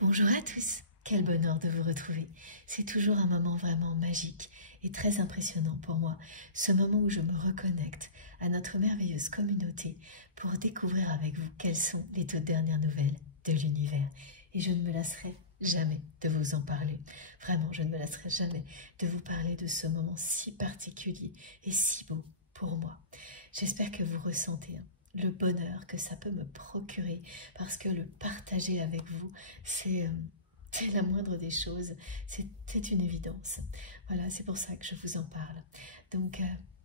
Bonjour à tous, quel bonheur de vous retrouver. C'est toujours un moment vraiment magique et très impressionnant pour moi, ce moment où je me reconnecte à notre merveilleuse communauté pour découvrir avec vous quelles sont les toutes dernières nouvelles de l'univers. Et je ne me lasserai jamais de vous en parler. Vraiment, je ne me lasserai jamais de vous parler de ce moment si particulier et si beau pour moi. J'espère que vous ressentez le bonheur que ça peut me procurer, parce que le partager avec vous, c'est la moindre des choses, c'est une évidence. Voilà, c'est pour ça que je vous en parle. Donc,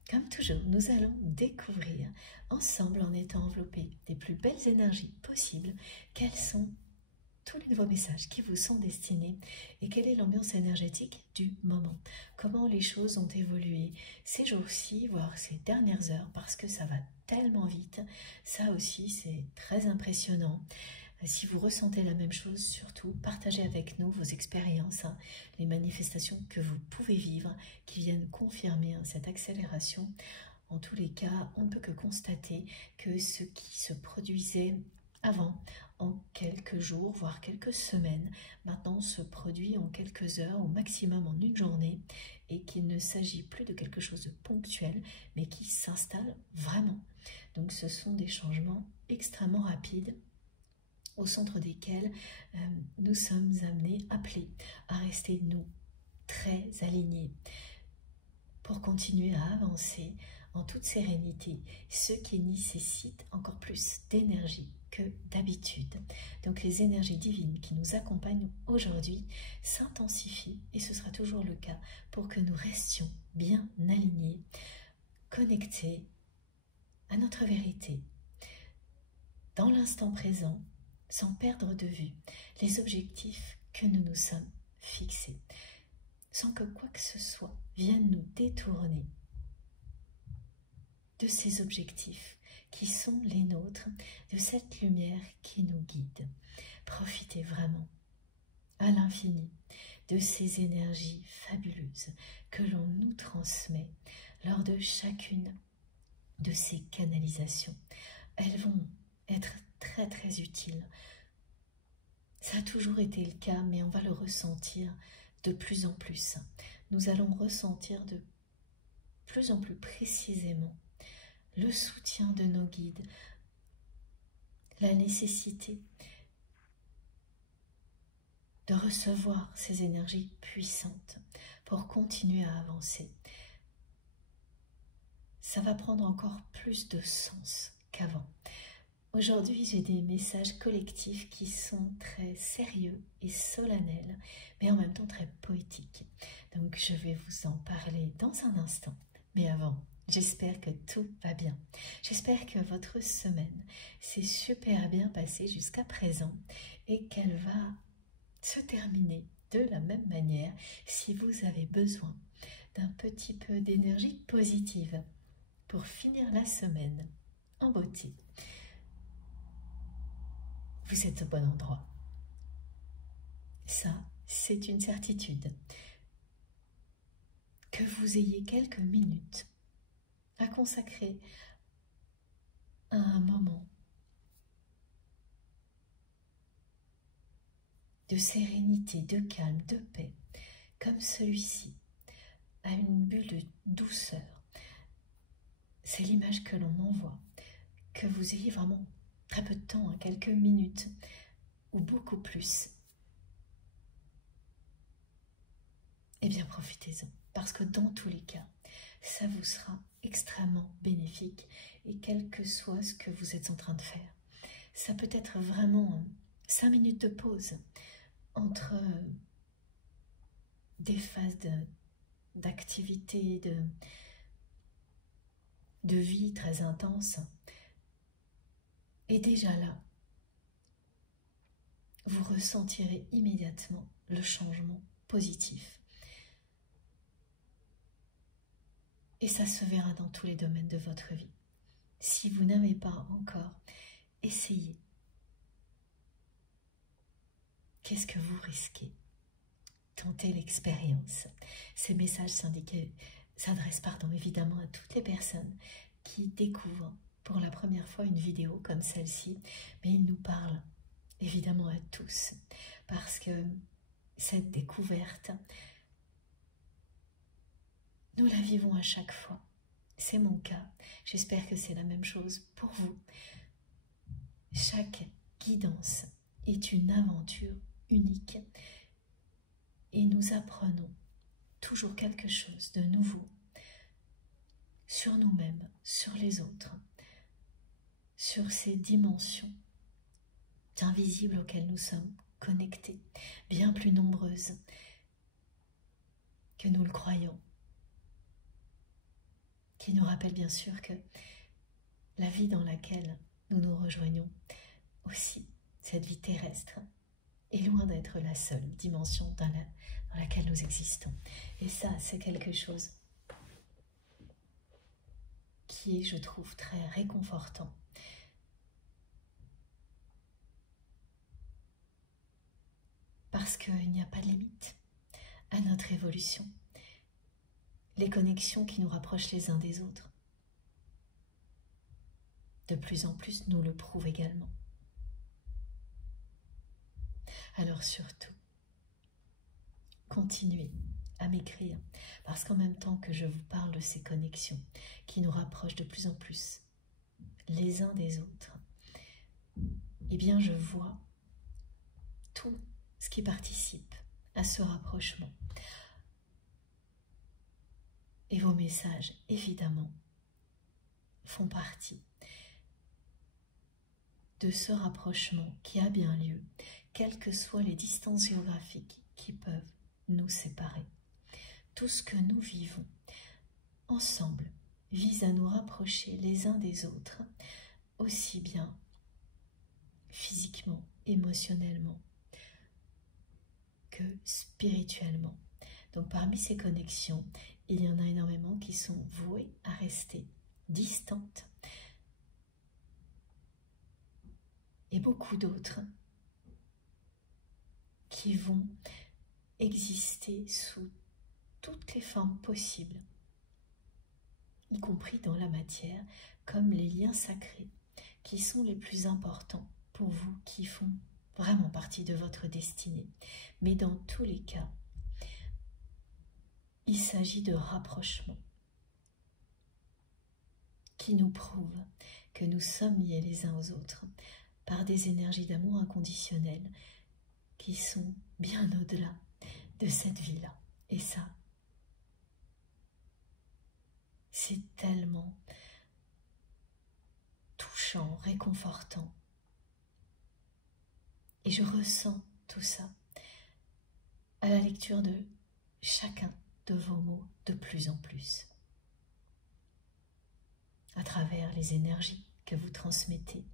comme toujours, nous allons découvrir ensemble, en étant enveloppés des plus belles énergies possibles, quels sont tous les nouveaux messages qui vous sont destinés et quelle est l'ambiance énergétique du moment. Comment les choses ont évolué ces jours-ci, voire ces dernières heures, parce que ça va tellement vite. Ça aussi, c'est très impressionnant. Si vous ressentez la même chose, surtout, partagez avec nous vos expériences, les manifestations que vous pouvez vivre, qui viennent confirmer cette accélération. En tous les cas, on ne peut que constater que ce qui se produisait avant, en quelques jours, voire quelques semaines, maintenant se produit en quelques heures, au maximum en une journée, et qu'il ne s'agit plus de quelque chose de ponctuel, mais qui s'installe vraiment. Donc ce sont des changements extrêmement rapides, au centre desquels nous sommes appelés à rester, nous, très alignés, pour continuer à avancer en toute sérénité, ce qui nécessite encore plus d'énergie que d'habitude. Donc les énergies divines qui nous accompagnent aujourd'hui s'intensifient, et ce sera toujours le cas, pour que nous restions bien alignés, connectés à notre vérité, dans l'instant présent, sans perdre de vue les objectifs que nous nous sommes fixés, sans que quoi que ce soit vienne nous détourner de ces objectifs qui sont les nôtres, de cette lumière qui nous guide. Profitez vraiment à l'infini de ces énergies fabuleuses que l'on nous transmet lors de chacune de ces canalisations. Elles vont être très très utiles. Ça a toujours été le cas, mais on va le ressentir de plus en plus. Nous allons ressentir de plus en plus précisément le soutien de nos guides, la nécessité de recevoir ces énergies puissantes pour continuer à avancer. Ça va prendre encore plus de sens qu'avant. Aujourd'hui, j'ai des messages collectifs qui sont très sérieux et solennels, mais en même temps très poétiques. Donc je vais vous en parler dans un instant. Mais avant, j'espère que tout va bien. J'espère que votre semaine s'est super bien passée jusqu'à présent et qu'elle va se terminer de la même manière si vous avez besoin d'un petit peu d'énergie positive pour finir la semaine en beauté. Vous êtes au bon endroit. Ça, c'est une certitude. Que vous ayez quelques minutes à consacrer à un moment de sérénité, de calme, de paix, comme celui-ci, à une bulle de douceur. C'est l'image que l'on envoie. Que vous ayez vraiment très peu de temps, quelques minutes, ou beaucoup plus. Eh bien, profitez-en, parce que dans tous les cas, ça vous sera extrêmement bénéfique, et quel que soit ce que vous êtes en train de faire. Ça peut être vraiment 5 minutes de pause entre des phases d'activité, de vie très intense. Et déjà là, vous ressentirez immédiatement le changement positif. Et ça se verra dans tous les domaines de votre vie. Si vous n'avez pas encore essayé, qu'est-ce que vous risquez? Tentez l'expérience. Ces messages s'adressent évidemment à toutes les personnes qui découvrent pour la première fois une vidéo comme celle-ci, mais ils nous parlent évidemment à tous, parce que cette découverte, nous la vivons à chaque fois. C'est mon cas. J'espère que c'est la même chose pour vous. Chaque guidance est une aventure unique et nous apprenons toujours quelque chose de nouveau sur nous-mêmes, sur les autres, sur ces dimensions invisibles auxquelles nous sommes connectés, bien plus nombreuses que nous le croyons, qui nous rappellent bien sûr que la vie dans laquelle nous nous rejoignons aussi, cette vie terrestre, est loin d'être la seule dimension dans laquelle nous existons. Et ça, c'est quelque chose qui est, je trouve, très réconfortant. Parce qu'il n'y a pas de limite à notre évolution. Les connexions qui nous rapprochent les uns des autres, de plus en plus, nous le prouvent également. Alors surtout, continuez à m'écrire, parce qu'en même temps que je vous parle de ces connexions qui nous rapprochent de plus en plus les uns des autres, eh bien je vois tout ce qui participe à ce rapprochement. Et vos messages, évidemment, font partie de ce rapprochement qui a bien lieu, quelles que soient les distances géographiques qui peuvent nous séparer. Tout ce que nous vivons ensemble vise à nous rapprocher les uns des autres, aussi bien physiquement, émotionnellement que spirituellement. Donc parmi ces connexions, il y en a énormément qui sont vouées à rester distantes et beaucoup d'autres qui vont exister sous toutes les formes possibles, y compris dans la matière, comme les liens sacrés qui sont les plus importants pour vous, qui font vraiment partie de votre destinée. Mais dans tous les cas, il s'agit de rapprochement qui nous prouvent que nous sommes liés les uns aux autres par des énergies d'amour inconditionnel qui sont bien au-delà de cette vie-là. Et ça, c'est tellement touchant, réconfortant. Et je ressens tout ça à la lecture de chacun de vos mots de plus en plus, à travers les énergies que vous transmettez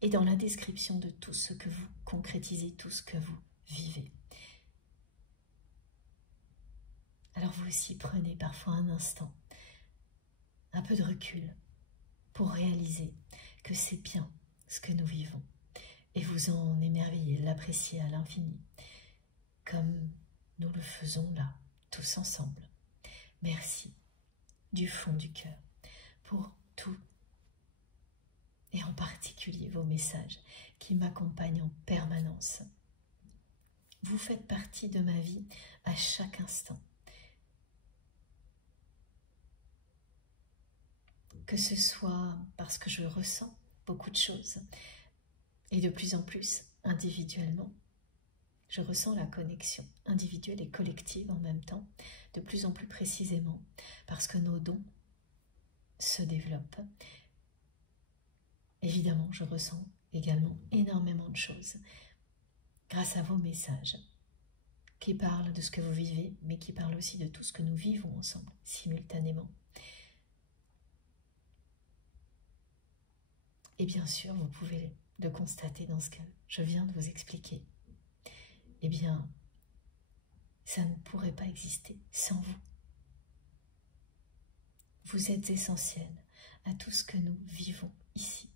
et dans la description de tout ce que vous concrétisez, tout ce que vous vivez. Alors vous aussi prenez parfois un instant, un peu de recul pour réaliser que c'est bien ce que nous vivons et vous en émerveillez, l'appréciez à l'infini, comme nous le faisons là, tous ensemble. Merci du fond du cœur pour tout, et en particulier vos messages qui m'accompagnent en permanence. Vous faites partie de ma vie à chaque instant. Que ce soit parce que je ressens beaucoup de choses, et de plus en plus individuellement, je ressens la connexion individuelle et collective en même temps, de plus en plus précisément, parce que nos dons se développent. Évidemment, je ressens également énormément de choses grâce à vos messages qui parlent de ce que vous vivez, mais qui parlent aussi de tout ce que nous vivons ensemble, simultanément. Et bien sûr, vous pouvez le constater dans ce que je viens de vous expliquer. Eh bien, ça ne pourrait pas exister sans vous. Vous êtes essentiel à tout ce que nous vivons ici.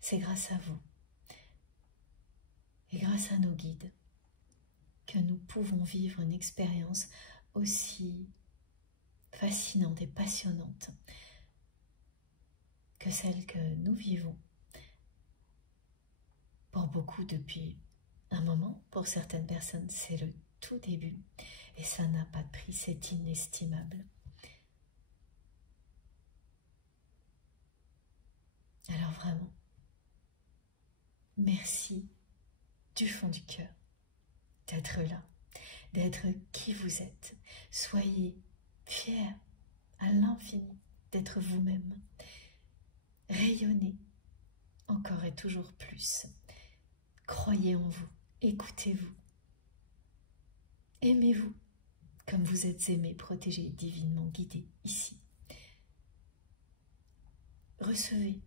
C'est grâce à vous et grâce à nos guides que nous pouvons vivre une expérience aussi fascinante et passionnante que celle que nous vivons. Pour beaucoup depuis un moment, pour certaines personnes c'est le tout début et ça n'a pas de prix, c'est inestimable. Alors vraiment, merci du fond du cœur d'être là, d'être qui vous êtes. Soyez fiers à l'infini d'être vous-même. Rayonnez encore et toujours plus. Croyez en vous, écoutez-vous. Aimez-vous comme vous êtes aimé, protégé, divinement guidé ici. Recevez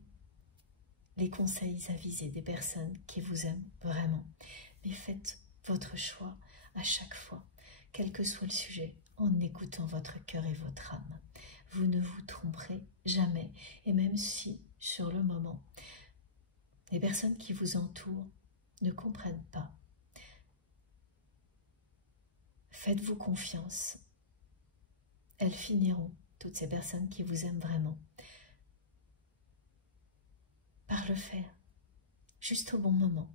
les conseils avisés des personnes qui vous aiment vraiment, mais faites votre choix à chaque fois, quel que soit le sujet, en écoutant votre cœur et votre âme. Vous ne vous tromperez jamais, et même si, sur le moment, les personnes qui vous entourent ne comprennent pas, faites-vous confiance. Elles finiront, toutes ces personnes qui vous aiment vraiment, par le faire, juste au bon moment.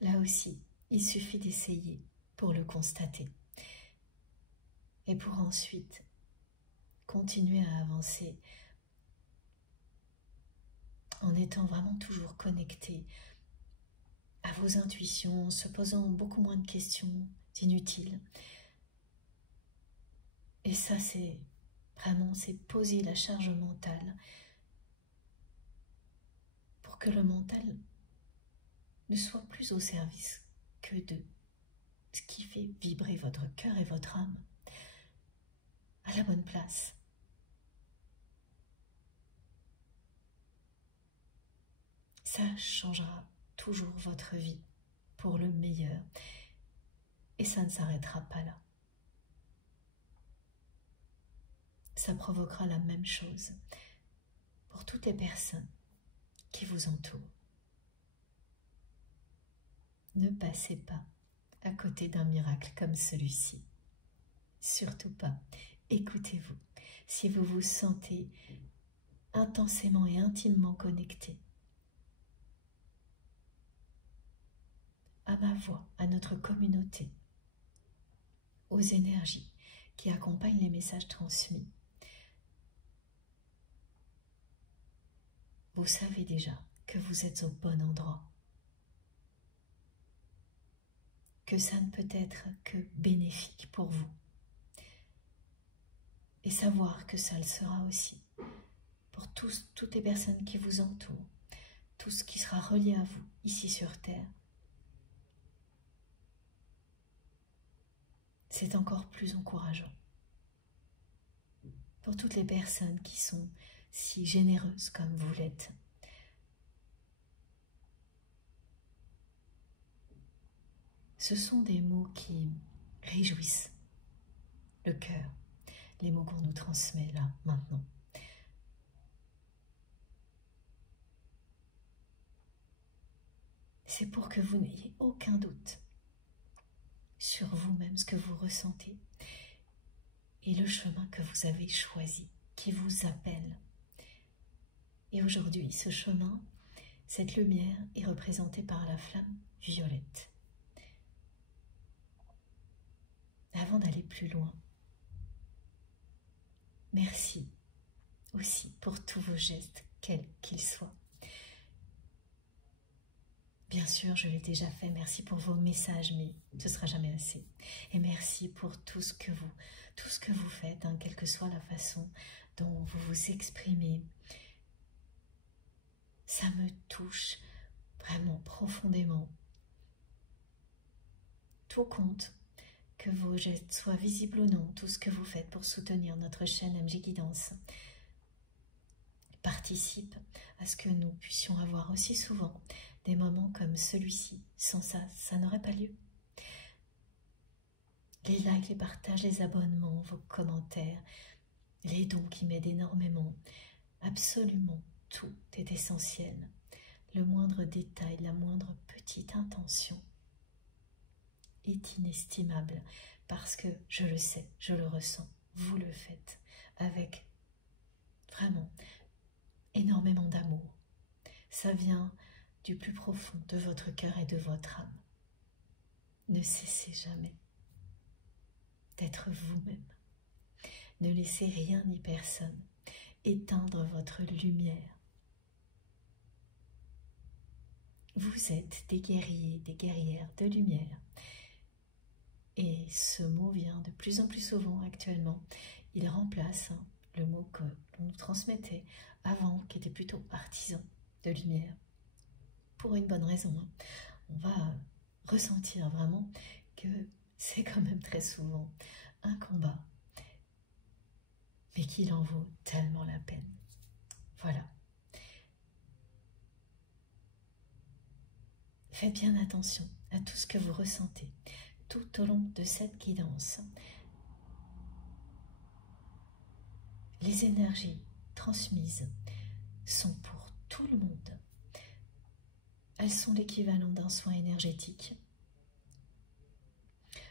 Là aussi, il suffit d'essayer pour le constater. Et pour ensuite continuer à avancer en étant vraiment toujours connecté à vos intuitions, en se posant beaucoup moins de questions inutiles. Et ça, c'est vraiment, c'est poser la charge mentale pour que le mental ne soit plus au service que de ce qui fait vibrer votre cœur et votre âme à la bonne place. Ça changera toujours votre vie pour le meilleur et ça ne s'arrêtera pas là. Ça provoquera la même chose pour toutes les personnes qui vous entourent. Ne passez pas à côté d'un miracle comme celui-ci. Surtout pas. Écoutez-vous. Si vous vous sentez intensément et intimement connecté à ma voix, à notre communauté, aux énergies qui accompagnent les messages transmis, vous savez déjà que vous êtes au bon endroit, que ça ne peut être que bénéfique pour vous. Et savoir que ça le sera aussi pour toutes les personnes qui vous entourent, tout ce qui sera relié à vous ici sur Terre. C'est encore plus encourageant. Pour toutes les personnes qui sont si généreuses comme vous l'êtes. Ce sont des mots qui réjouissent le cœur, les mots qu'on nous transmet là, maintenant. C'est pour que vous n'ayez aucun doute sur vous-même, ce que vous ressentez et le chemin que vous avez choisi, qui vous appelle. Et aujourd'hui, ce chemin, cette lumière est représentée par la flamme violette. Avant d'aller plus loin, merci aussi pour tous vos gestes, quels qu'ils soient. Bien sûr, je l'ai déjà fait, merci pour vos messages, mais ce ne sera jamais assez. Et merci pour tout ce que vous faites, hein, quelle que soit la façon dont vous vous exprimez. Ça me touche vraiment profondément. Tout compte, que vos gestes soient visibles ou non, tout ce que vous faites pour soutenir notre chaîne MJ Guidance participe à ce que nous puissions avoir aussi souvent des moments comme celui-ci. Sans ça, ça n'aurait pas lieu. Les likes, les partages, les abonnements, vos commentaires, les dons qui m'aident énormément. Absolument tout est essentiel. Le moindre détail, la moindre petite intention est inestimable parce que je le sais, je le ressens, vous le faites. avec vraiment énormément d'amour. Ça vient du plus profond de votre cœur et de votre âme. Ne cessez jamais d'être vous-même. Ne laissez rien ni personne éteindre votre lumière. Vous êtes des guerriers, des guerrières de lumière. Et ce mot vient de plus en plus souvent actuellement. Il remplace le mot que l'on nous transmettait avant, qui était plutôt artisan de lumière. Pour une bonne raison. On va ressentir vraiment que c'est quand même très souvent un combat, mais qu'il en vaut tellement la peine. Voilà. Faites bien attention à tout ce que vous ressentez tout au long de cette guidance. Les énergies transmises sont pour tout le monde. Elles sont l'équivalent d'un soin énergétique.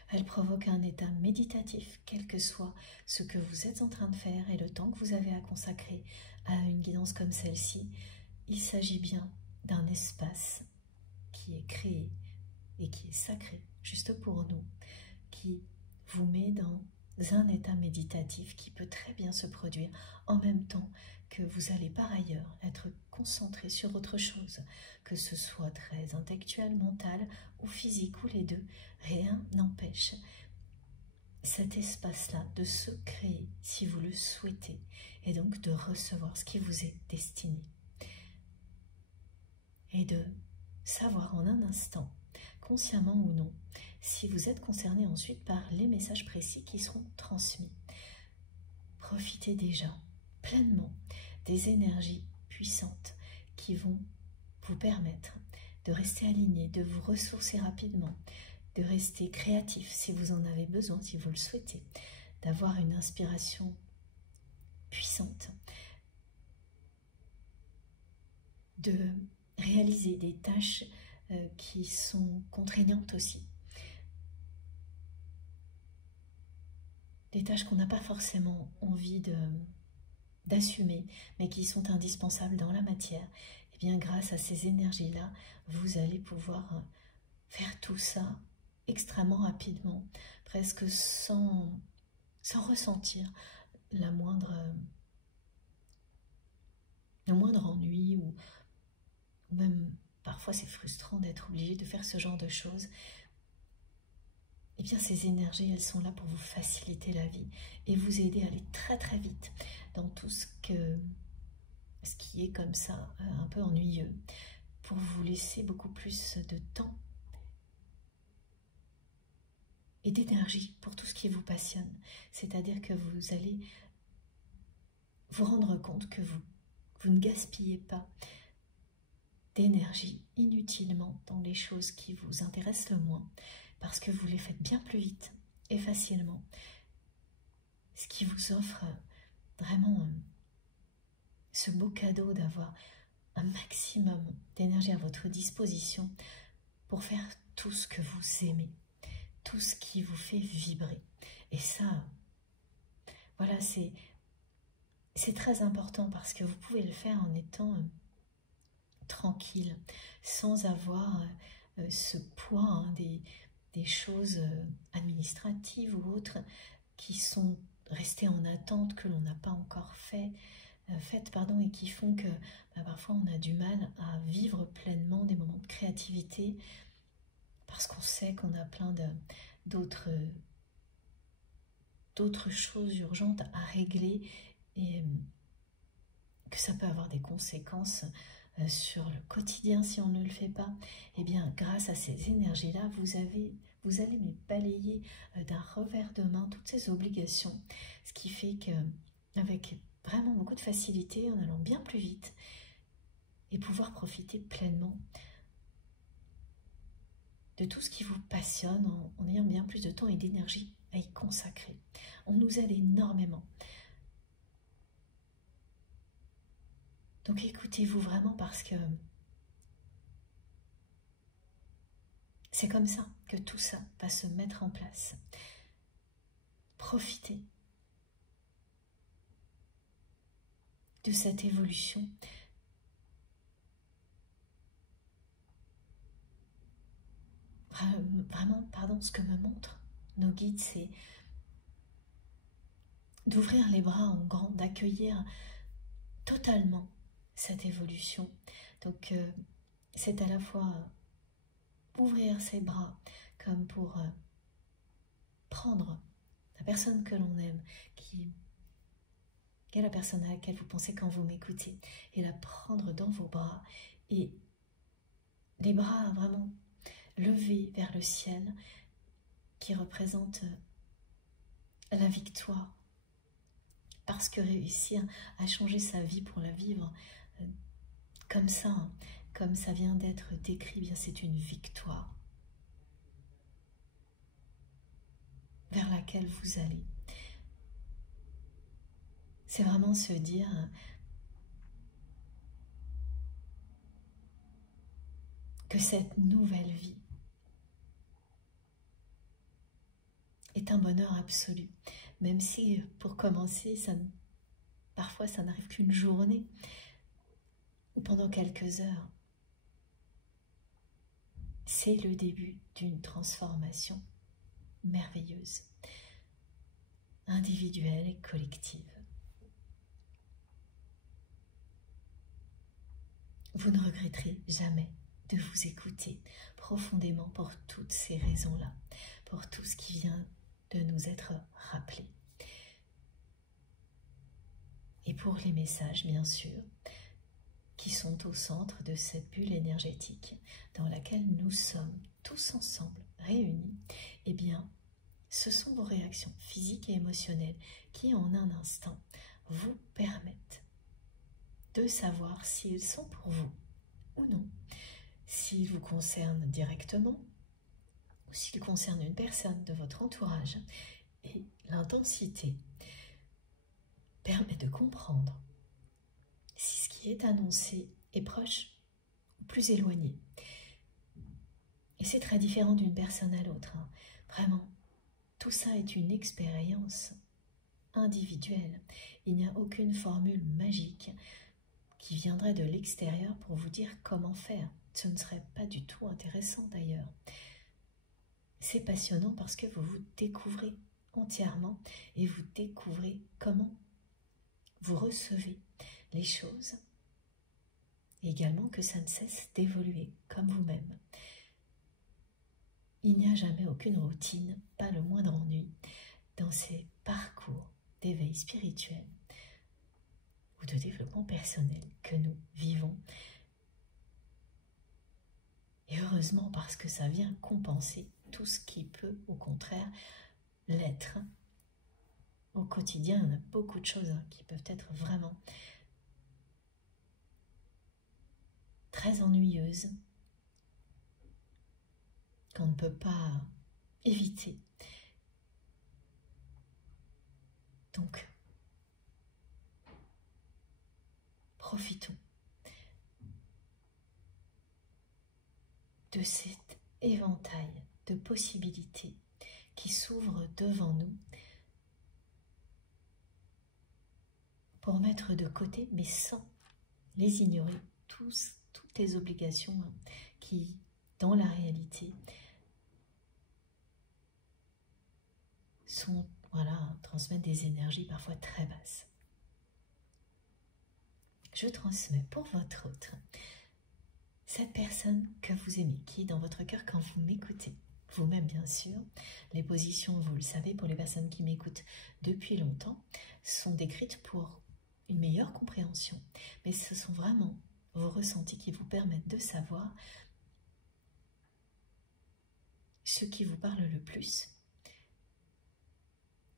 Elles provoquent un état méditatif, quel que soit ce que vous êtes en train de faire et le temps que vous avez à consacrer à une guidance comme celle-ci. Il s'agit bien d'un espace qui est créé et qui est sacré, juste pour nous, qui vous met dans un état méditatif qui peut très bien se produire en même temps que vous allez par ailleurs être concentré sur autre chose, que ce soit très intellectuel, mental ou physique ou les deux. Rien n'empêche cet espace-là de se créer si vous le souhaitez et donc de recevoir ce qui vous est destiné et de savoir en un instant, consciemment ou non, si vous êtes concerné ensuite par les messages précis qui seront transmis. Profitez déjà pleinement des énergies puissantes qui vont vous permettre de rester aligné, de vous ressourcer rapidement, de rester créatif si vous en avez besoin, si vous le souhaitez, d'avoir une inspiration puissante, de réaliser des tâches qui sont contraignantes aussi. Des tâches qu'on n'a pas forcément envie d'assumer, mais qui sont indispensables dans la matière. Et bien grâce à ces énergies-là, vous allez pouvoir faire tout ça extrêmement rapidement, presque sans ressentir le moindre ennui ou même parfois c'est frustrant d'être obligé de faire ce genre de choses. Eh bien ces énergies, elles sont là pour vous faciliter la vie et vous aider à aller très très vite dans tout ce qui est comme ça un peu ennuyeux, pour vous laisser beaucoup plus de temps et d'énergie pour tout ce qui vous passionne. C'est-à-dire que vous allez vous rendre compte que vous ne gaspillez pas d'énergie inutilement dans les choses qui vous intéressent le moins, parce que vous les faites bien plus vite et facilement. Ce qui vous offre vraiment ce beau cadeau d'avoir un maximum d'énergie à votre disposition pour faire tout ce que vous aimez, tout ce qui vous fait vibrer. Et ça, voilà, c'est très important parce que vous pouvez le faire en étant tranquille, sans avoir ce poids des choses administratives ou autres qui sont restées en attente, que l'on n'a pas encore faites, et qui font que parfois on a du mal à vivre pleinement des moments de créativité parce qu'on sait qu'on a plein d'autres choses urgentes à régler et que ça peut avoir des conséquences sur le quotidien si on ne le fait pas. Eh bien, grâce à ces énergies-là, vous allez balayer d'un revers de main toutes ces obligations, ce qui fait qu'avec vraiment beaucoup de facilité, en allant bien plus vite, et pouvoir profiter pleinement de tout ce qui vous passionne en ayant bien plus de temps et d'énergie à y consacrer. On nous aide énormément. Donc écoutez-vous vraiment parce que c'est comme ça que tout ça va se mettre en place. Profitez. de cette évolution. Vraiment, pardon, ce que me montrent nos guides, c'est d'ouvrir les bras en grand, d'accueillir totalement cette évolution. Donc, c'est à la fois ouvrir ses bras comme pour prendre la personne que l'on aime, qui est la personne à laquelle vous pensez quand vous m'écoutez, et la prendre dans vos bras, et les bras vraiment levés vers le ciel, qui représentent la victoire. Parce que réussir à changer sa vie pour la vivre comme ça, hein, comme ça vient d'être décrit, bien c'est une victoire vers laquelle vous allez. C'est vraiment se dire que cette nouvelle vie est un bonheur absolu. Même si, pour commencer, parfois ça n'arrive qu'une journée ou pendant quelques heures. C'est le début d'une transformation merveilleuse, individuelle et collective. Vous ne regretterez jamais de vous écouter profondément pour toutes ces raisons-là, pour tout ce qui vient de nous être rappelé. Et pour les messages, bien sûr, qui sont au centre de cette bulle énergétique dans laquelle nous sommes tous ensemble réunis, eh bien, ce sont vos réactions physiques et émotionnelles qui, en un instant, vous permettent de savoir s'ils sont pour vous ou non, s'ils vous concernent directement ou s'ils concernent une personne de votre entourage. Et l'intensité permet de comprendre si ce qui est annoncé est proche ou plus éloigné. Et c'est très différent d'une personne à l'autre, hein. Vraiment, tout ça est une expérience individuelle. Il n'y a aucune formule magique qui viendrait de l'extérieur pour vous dire comment faire. Ce ne serait pas du tout intéressant d'ailleurs. C'est passionnant parce que vous vous découvrez entièrement et vous découvrez comment vous recevez les choses et également que ça ne cesse d'évoluer comme vous-même. Il n'y a jamais aucune routine, pas le moindre ennui dans ces parcours d'éveil spirituel ou de développement personnel que nous vivons. Et heureusement parce que ça vient compenser tout ce qui peut au contraire l'être. Au quotidien, il y a beaucoup de choses qui peuvent être vraiment très ennuyeuses, qu'on ne peut pas éviter. Donc, profitons de cet éventail de possibilités qui s'ouvre devant nous pour mettre de côté, mais sans les ignorer, toutes les obligations qui, dans la réalité, transmettent des énergies parfois très basses. Je transmets pour votre autre, cette personne que vous aimez, qui est dans votre cœur quand vous m'écoutez. Vous-même, bien sûr. Les positions, vous le savez, pour les personnes qui m'écoutent depuis longtemps, sont décrites pour une meilleure compréhension. Mais ce sont vraiment vos ressentis qui vous permettent de savoir ce qui vous parle le plus.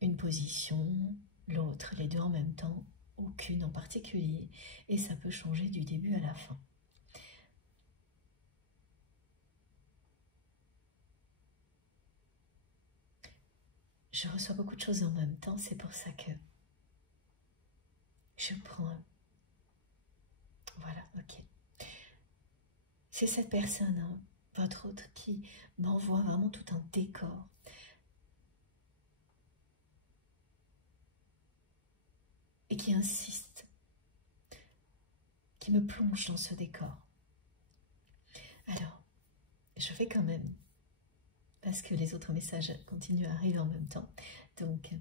Une position, l'autre, les deux en même temps, aucune en particulier, et ça peut changer du début à la fin. Je reçois beaucoup de choses en même temps, c'est pour ça que je prends... Voilà, ok. C'est cette personne, hein, votre autre, qui m'envoie vraiment tout un décor. Et qui insiste qui me plonge dans ce décor. Alors, je vais quand même, parce que les autres messages continuent à arriver en même temps, donc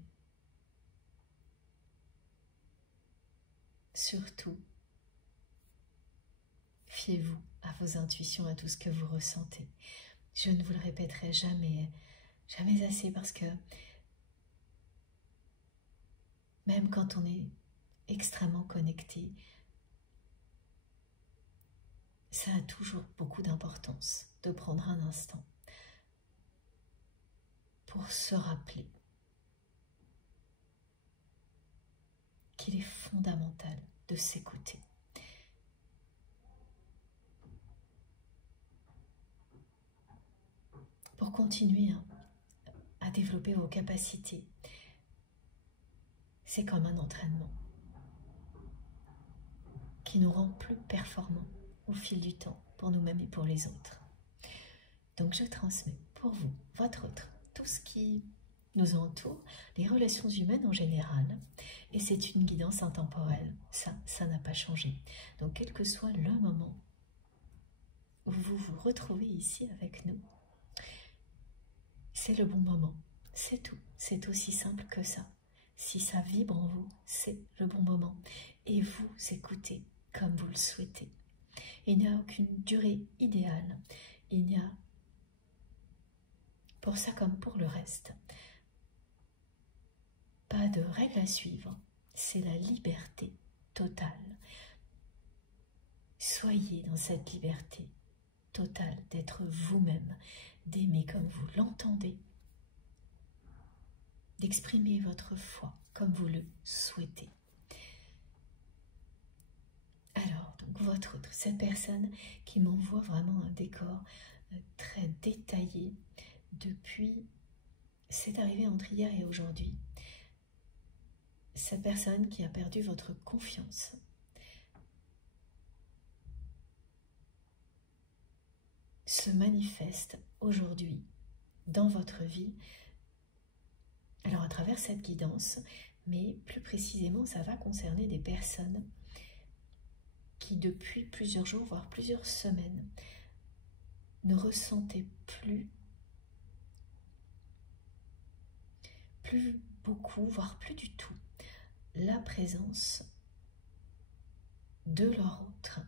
surtout, fiez-vous à vos intuitions, à tout ce que vous ressentez. Je ne vous le répéterai jamais, jamais assez, parce que même quand on est extrêmement connecté, ça a toujours beaucoup d'importance de prendre un instant pour se rappeler qu'il est fondamental de s'écouter. Pour continuer à développer vos capacités, c'est comme un entraînement qui nous rend plus performants au fil du temps, pour nous-mêmes et pour les autres. Donc je transmets pour vous, votre autre, tout ce qui nous entoure, les relations humaines en général, et c'est une guidance intemporelle, ça n'a pas changé. Donc quel que soit le moment où vous vous retrouvez ici avec nous, c'est le bon moment, c'est tout, c'est aussi simple que ça. Si ça vibre en vous, c'est le bon moment, et vous écoutez comme vous le souhaitez. Il n'y a aucune durée idéale, il n'y a, pour ça comme pour le reste, pas de règle à suivre, c'est la liberté totale. Soyez dans cette liberté totale d'être vous-même, d'aimer comme vous l'entendez, d'exprimer votre foi comme vous le souhaitez. Alors, donc votre autre, cette personne qui m'envoie vraiment un décor très détaillé depuis, c'est arrivé entre hier et aujourd'hui. Cette personne qui a perdu votre confiance, se manifeste aujourd'hui dans votre vie, alors à travers cette guidance, mais plus précisément ça va concerner des personnes qui depuis plusieurs jours, voire plusieurs semaines, ne ressentaient plus beaucoup, voire plus du tout, la présence de leur autre.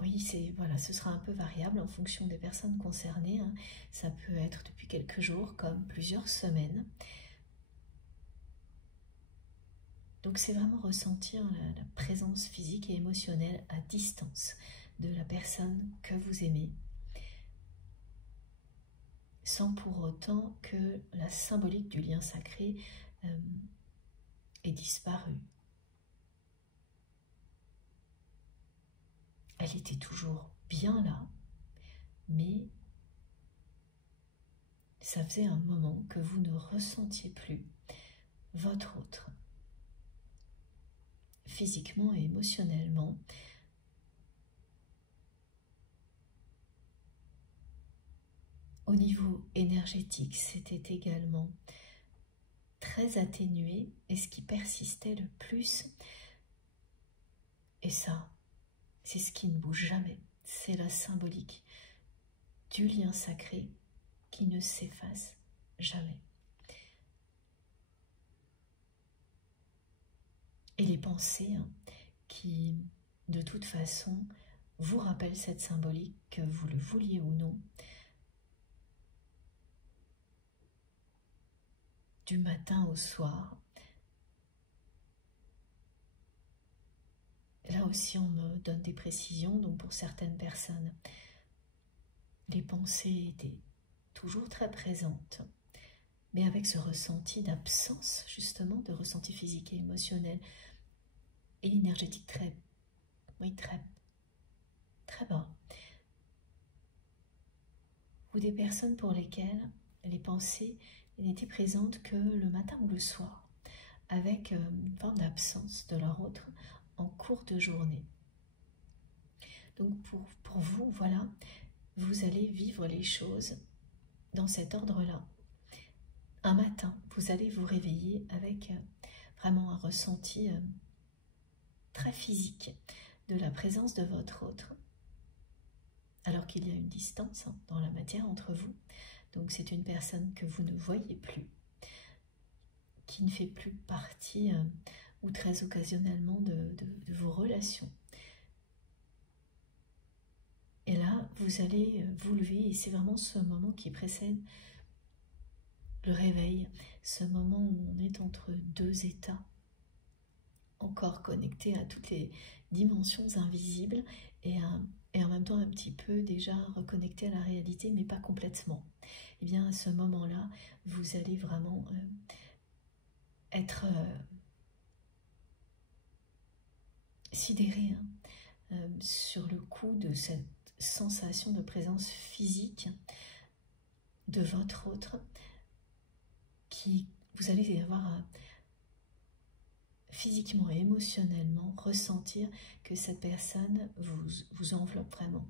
Oui, voilà, ce sera un peu variable en fonction des personnes concernées, hein. Ça peut être depuis quelques jours comme plusieurs semaines. Donc c'est vraiment ressentir la présence physique et émotionnelle à distance de la personne que vous aimez, sans pour autant que la symbolique du lien sacré ait disparu. Elle était toujours bien là, mais ça faisait un moment que vous ne ressentiez plus votre autre, physiquement et émotionnellement. Au niveau énergétique, c'était également très atténué, et ce qui persistait le plus, et ça, c'est ce qui ne bouge jamais, c'est la symbolique du lien sacré qui ne s'efface jamais. Et les pensées qui, de toute façon, vous rappellent cette symbolique, que vous le vouliez ou non, du matin au soir. Là aussi, on me donne des précisions, donc pour certaines personnes, les pensées étaient toujours très présentes, mais avec ce ressenti d'absence, justement, de ressenti physique et émotionnel, et énergétique très bas. Ou des personnes pour lesquelles les pensées n'étaient présentes que le matin ou le soir, avec une forme d'absence de leur autre en cours de journée. Donc pour vous, voilà, vous allez vivre les choses dans cet ordre-là. un matin, vous allez vous réveiller avec vraiment un ressenti très physique de la présence de votre autre, alors qu'il y a une distance dans la matière entre vous. Donc c'est une personne que vous ne voyez plus, qui ne fait plus partie ou très occasionnellement de vos relations. Et là, vous allez vous lever et c'est vraiment ce moment qui précède le réveil, ce moment où on est entre deux états, encore connecté à toutes les dimensions invisibles et en même temps un petit peu déjà reconnecté à la réalité, mais pas complètement. Et bien à ce moment-là, vous allez vraiment être sidéré sur le coup de cette sensation de présence physique de votre autre, qui vous allez avoir physiquement et émotionnellement ressentir que cette personne vous enveloppe vraiment.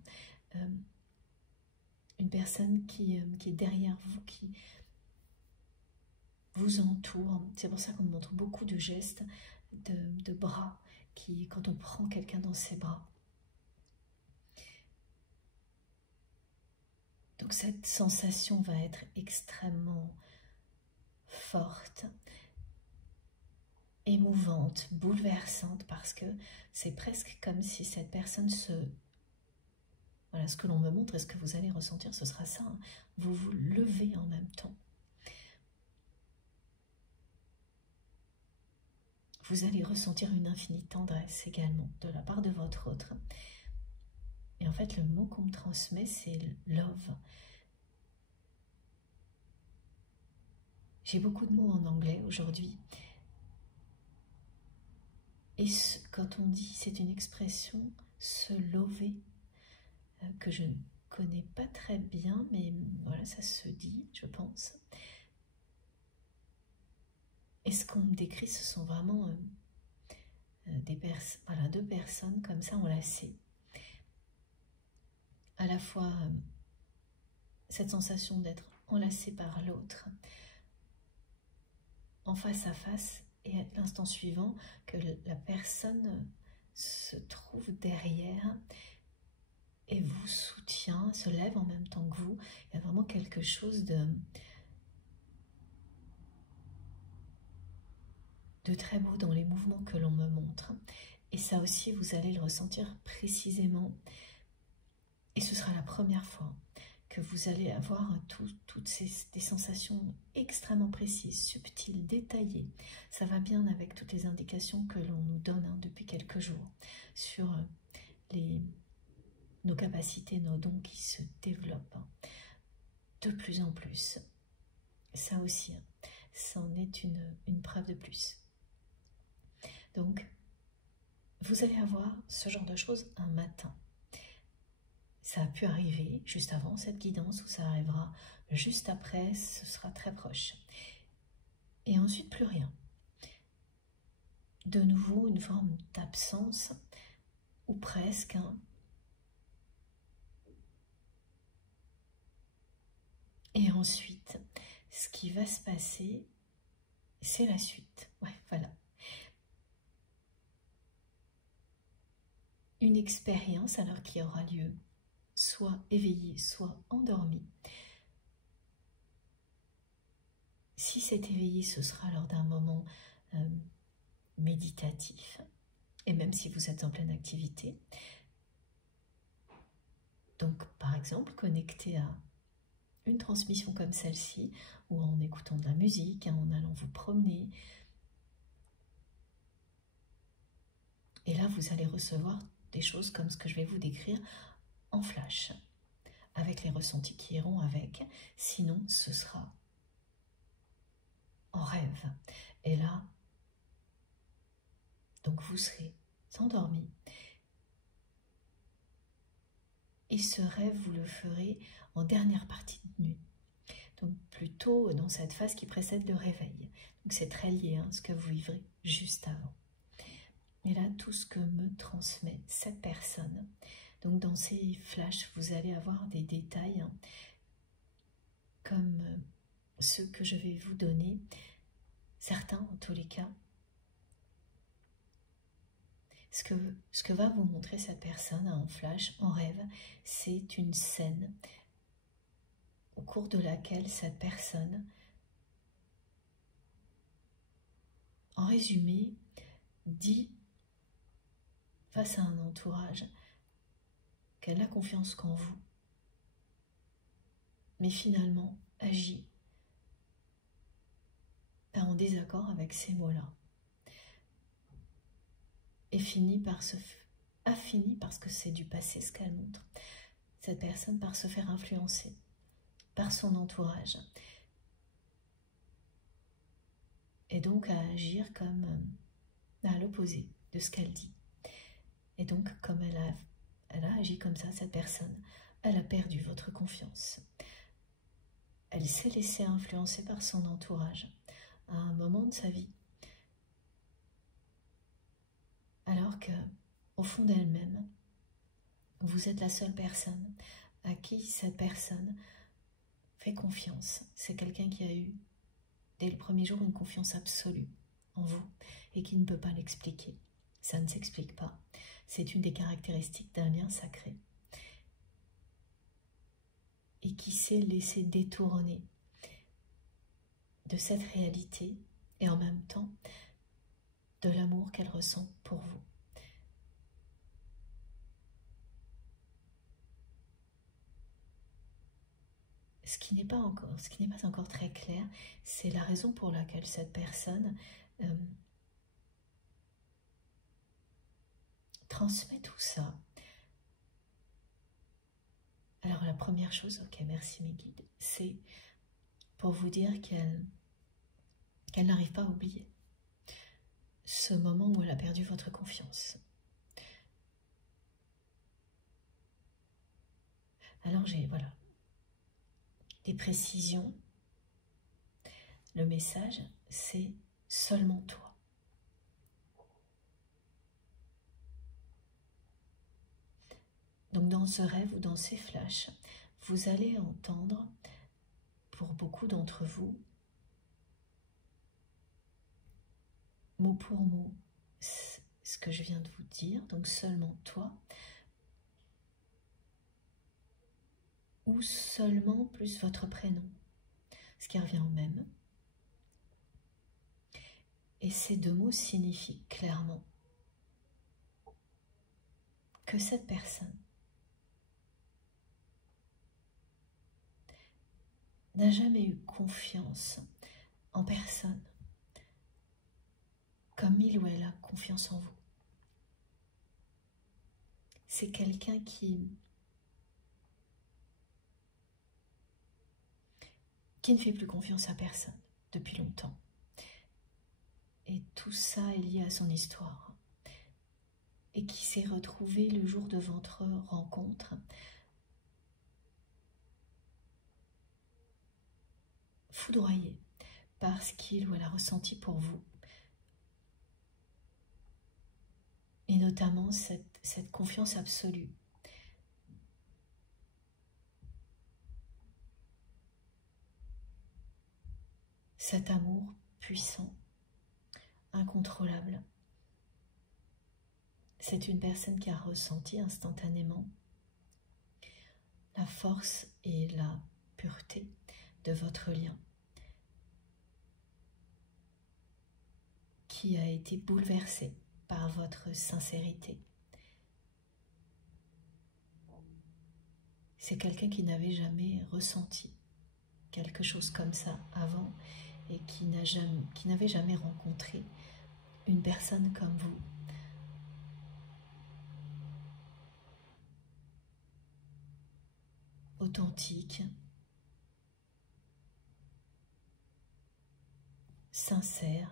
Une personne qui est derrière vous, qui vous entoure. C'est pour ça qu'on montre beaucoup de gestes de bras, quand on prend quelqu'un dans ses bras. Donc cette sensation va être extrêmement forte, émouvante, bouleversante, parce que c'est presque comme si cette personne Voilà, ce que l'on me montre et ce que vous allez ressentir, ce sera ça. Vous vous levez en même temps. Vous allez ressentir une infinie tendresse également de la part de votre autre. Et en fait, le mot qu'on me transmet, c'est love. J'ai beaucoup de mots en anglais aujourd'hui. Et quand on dit, c'est une expression, se lover, que je ne connais pas très bien, mais voilà, ça se dit, je pense. Et ce qu'on me décrit, ce sont vraiment deux personnes comme ça enlacées. À la fois cette sensation d'être enlacé par l'autre, en face à face, et à l'instant suivant, que la personne se trouve derrière et vous soutient, se lève en même temps que vous. Il y a vraiment quelque chose de très beau dans les mouvements que l'on me montre. Et ça aussi, vous allez le ressentir précisément. Et ce sera la première fois que vous allez avoir toutes des sensations extrêmement précises, subtiles, détaillées. Ça va bien avec toutes les indications que l'on nous donne depuis quelques jours sur nos capacités, nos dons qui se développent de plus en plus. Ça aussi, ça en est une preuve de plus. Donc, vous allez avoir ce genre de choses un matin. Ça a pu arriver juste avant cette guidance, ou ça arrivera juste après, ce sera très proche. Et ensuite, plus rien. De nouveau, une forme d'absence, ou presque. Et ensuite, ce qui va se passer, c'est la suite. Ouais, voilà. Une expérience alors qui aura lieu soit éveillé, soit endormi. Si c'est éveillé, ce sera lors d'un moment méditatif, et même si vous êtes en pleine activité. Donc, par exemple, connecté à une transmission comme celle-ci, ou en écoutant de la musique, en allant vous promener. Et là, vous allez recevoir des choses comme ce que je vais vous décrire en flash, avec les ressentis qui iront avec. Sinon, ce sera en rêve. Et là, donc vous serez endormi. Et ce rêve, vous le ferez en dernière partie de nuit. Donc plutôt dans cette phase qui précède le réveil. Donc c'est très lié à ce que vous vivrez juste avant. Et là, tout ce que me transmet cette personne. Donc dans ces flashs, vous allez avoir des détails comme ceux que je vais vous donner, certains en tous les cas, ce que va vous montrer cette personne en flash, en rêve, c'est une scène au cours de laquelle cette personne, en résumé, dit face à un entourage qu'elle n'a confiance qu'en vous, mais finalement agit en désaccord avec ces mots-là, et a fini, parce que c'est du passé ce qu'elle montre, cette personne par se faire influencer par son entourage, et donc à agir comme à l'opposé de ce qu'elle dit. Et donc, comme elle a agi comme ça, cette personne, elle a perdu votre confiance. Elle s'est laissée influencer par son entourage à un moment de sa vie, alors que, au fond d'elle-même, vous êtes la seule personne à qui cette personne fait confiance. C'est quelqu'un qui a eu, dès le premier jour, une confiance absolue en vous et qui ne peut pas l'expliquer. Ça ne s'explique pas. C'est une des caractéristiques d'un lien sacré. Et qui s'est laissé détourner de cette réalité et en même temps de l'amour qu'elle ressent pour vous. Ce qui n'est pas encore très clair, c'est la raison pour laquelle cette personne transmet tout ça. Alors la première chose, ok, merci mes guides, c'est pour vous dire qu'elle n'arrive pas à oublier ce moment où elle a perdu votre confiance. Alors j'ai, voilà, des précisions. Le message, c'est seulement toi. Donc dans ce rêve ou dans ces flashs, vous allez entendre, pour beaucoup d'entre vous, mot pour mot, ce que je viens de vous dire, donc seulement toi, ou seulement plus votre prénom, ce qui revient au même. Et ces deux mots signifient clairement que cette personne n'a jamais eu confiance en personne comme il ou elle a confiance en vous. C'est quelqu'un qui ne fait plus confiance à personne depuis longtemps. Et tout ça est lié à son histoire. Et qui s'est retrouvé le jour de votre rencontre foudroyé par ce qu'il ou elle a ressenti pour vous. Et notamment cette confiance absolue. Cet amour puissant, incontrôlable. C'est une personne qui a ressenti instantanément la force et la pureté de votre lien, qui a été bouleversé par votre sincérité. C'est quelqu'un qui n'avait jamais ressenti quelque chose comme ça avant et qui n'avait jamais rencontré une personne comme vous. Authentique, sincère,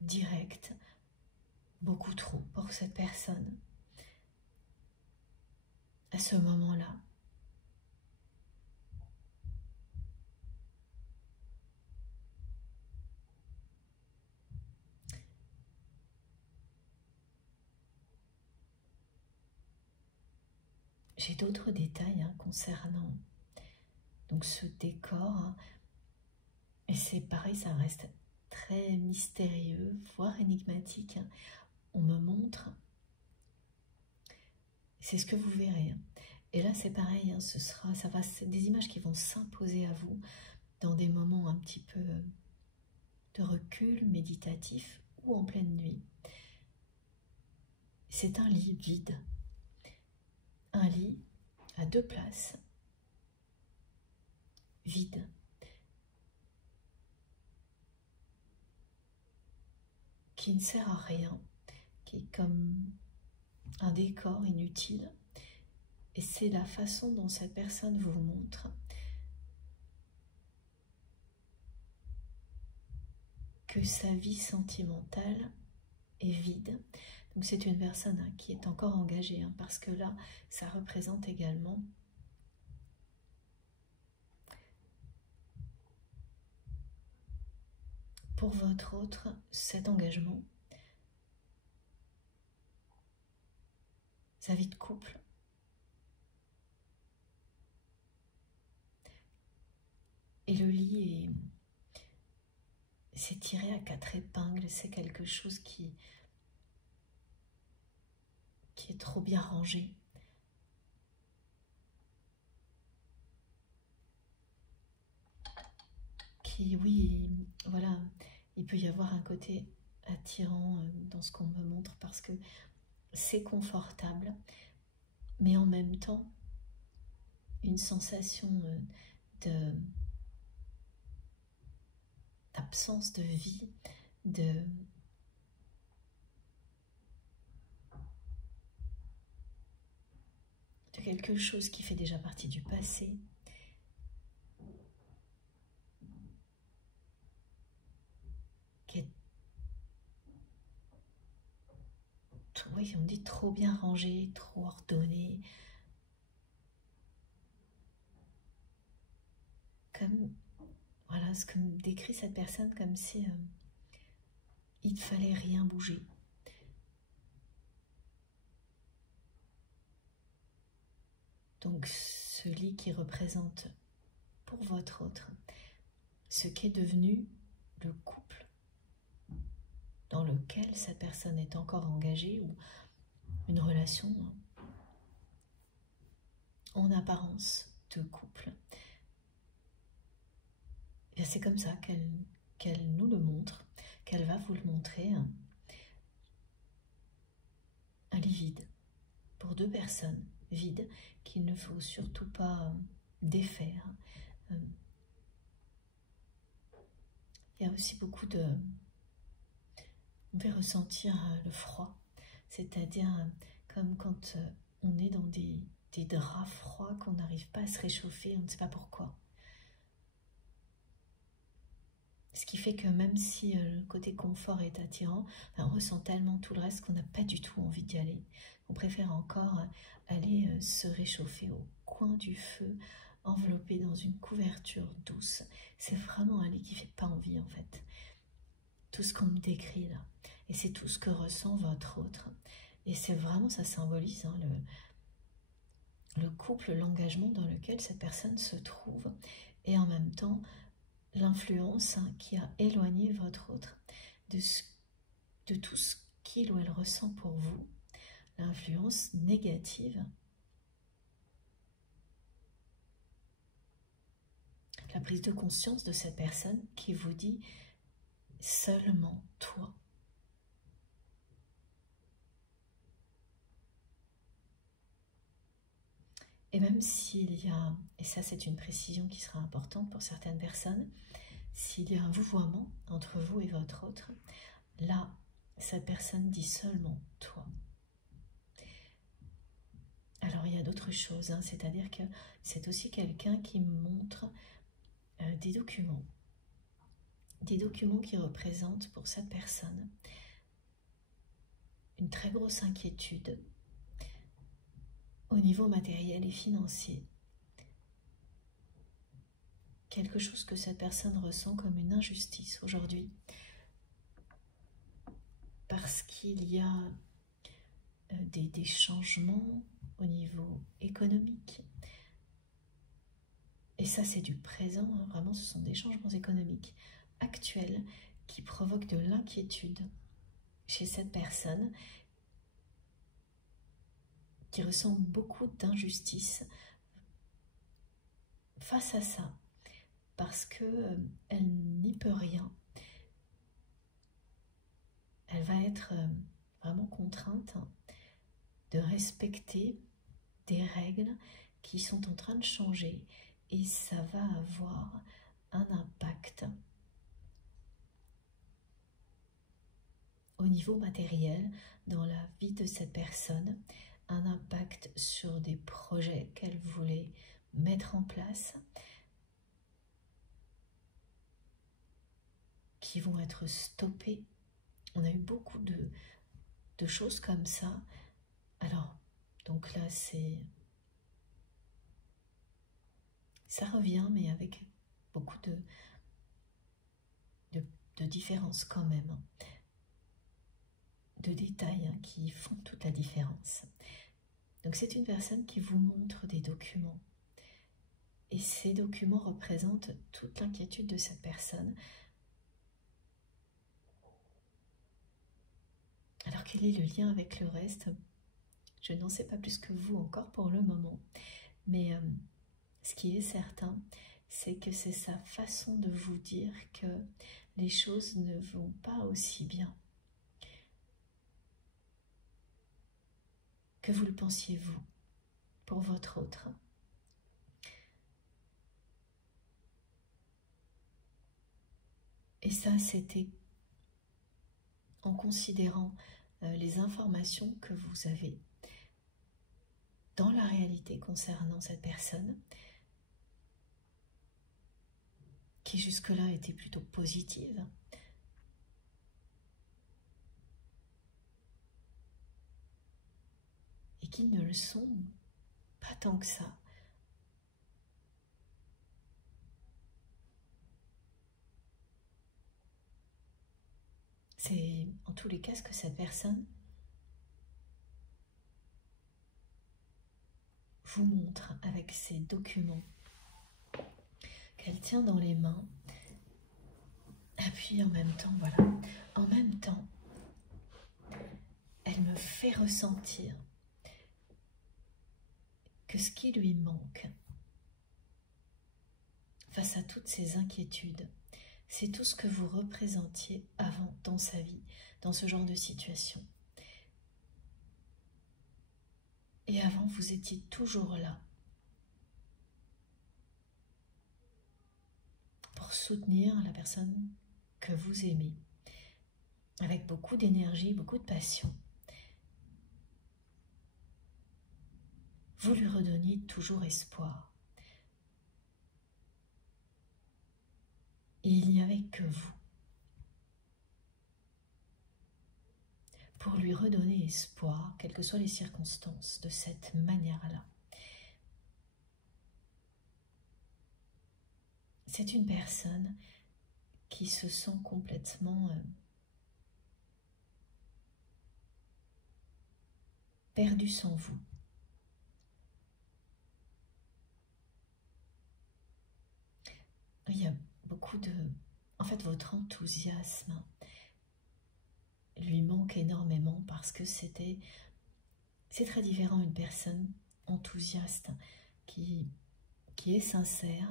direct, beaucoup trop pour cette personne. À ce moment-là, j'ai d'autres détails concernant Donc ce décor, et c'est pareil, ça reste très mystérieux, voire énigmatique. On me montre, c'est ce que vous verrez. Et là c'est pareil, c'est des images qui vont s'imposer à vous dans des moments un petit peu de recul méditatif ou en pleine nuit. C'est un lit vide, un lit à 2 places, vide. Qui ne sert à rien, qui est comme un décor inutile. Et c'est la façon dont cette personne vous montre que sa vie sentimentale est vide. Donc c'est une personne qui est encore engagée, parce que là, ça représente également pour votre autre cet engagement, sa vie de couple. Et le lit c'est tiré à 4 épingles, c'est quelque chose qui est trop bien rangé. Oui, voilà, il peut y avoir un côté attirant dans ce qu'on me montre parce que c'est confortable, mais en même temps, une sensation d'absence de vie, de quelque chose qui fait déjà partie du passé. Qui est, oui, on dit trop bien rangé, trop ordonné. Comme, voilà, ce que me décrit cette personne, comme si il ne fallait rien bouger. Donc ce lit qui représente pour votre autre ce qu'est devenu le couple dans lequel cette personne est encore engagée, ou une relation en apparence de couple. Et c'est comme ça qu'elle nous le montre, qu'elle va vous le montrer. Un lit vide pour 2 personnes, vide, qu'il ne faut surtout pas défaire. Il y a aussi beaucoup de... On peut ressentir le froid, c'est-à-dire comme quand on est dans des draps froids, qu'on n'arrive pas à se réchauffer, on ne sait pas pourquoi. Ce qui fait que même si le côté confort est attirant, on ressent tellement tout le reste qu'on n'a pas du tout envie d'y aller. On préfère encore aller se réchauffer au coin du feu, enveloppé dans une couverture douce. C'est vraiment un lit qui ne fait pas envie en fait. Tout ce qu'on me décrit là. Et c'est tout ce que ressent votre autre. Et c'est vraiment, ça symbolise le couple, l'engagement dans lequel cette personne se trouve. Et en même temps, l'influence qui a éloigné votre autre de tout ce qu'il ou elle ressent pour vous, l'influence négative, la prise de conscience de cette personne qui vous dit seulement toi. Et même s'il y a, et ça c'est une précision qui sera importante pour certaines personnes, s'il y a un vouvoiement entre vous et votre autre, là, cette personne dit seulement toi. Alors il y a d'autres choses, c'est-à-dire que c'est aussi quelqu'un qui montre des documents qui représentent pour cette personne une très grosse inquiétude au niveau matériel et financier. Quelque chose que cette personne ressent comme une injustice aujourd'hui, parce qu'il y a des changements au niveau économique, Et ça, c'est du présent, hein, vraiment, ce sont des changements économiques actuels qui provoquent de l'inquiétude chez cette personne qui ressent beaucoup d'injustice face à ça, parce que elle n'y peut rien. Elle va être vraiment contrainte de respecter des règles qui sont en train de changer et ça va avoir un impact au niveau matériel dans la vie de cette personne, un impact sur des projets qu'elle voulait mettre en place qui vont être stoppés. On a eu beaucoup de choses comme ça. Alors, donc là, ça revient, mais avec beaucoup de différences quand même, de détails qui font toute la différence. Donc c'est une personne qui vous montre des documents. Et ces documents représentent toute l'inquiétude de cette personne. Alors quel est le lien avec le reste? Je n'en sais pas plus que vous encore pour le moment. Mais ce qui est certain, c'est que c'est sa façon de vous dire que les choses ne vont pas aussi bien que vous le pensiez vous, pour votre autre. Et ça, c'était en considérant les informations que vous avez dans la réalité concernant cette personne, qui jusque-là était plutôt positive, et qui ne le sont pas tant que ça. C'est en tous les cas ce que cette personne vous montre avec ces documents qu'elle tient dans les mains. Et puis en même temps, voilà, en même temps, elle me fait ressentir que ce qui lui manque face à toutes ces inquiétudes, c'est tout ce que vous représentiez avant dans sa vie, dans ce genre de situation. Et avant, vous étiez toujours là pour soutenir la personne que vous aimez, avec beaucoup d'énergie, beaucoup de passion. Vous lui redonniez toujours espoir. Et il n'y avait que vous pour lui redonner espoir, quelles que soient les circonstances, de cette manière-là. C'est une personne qui se sent complètement perdue sans vous. Il y a beaucoup de... En fait, votre enthousiasme lui manque énormément parce que c'est très différent une personne enthousiaste qui est sincère.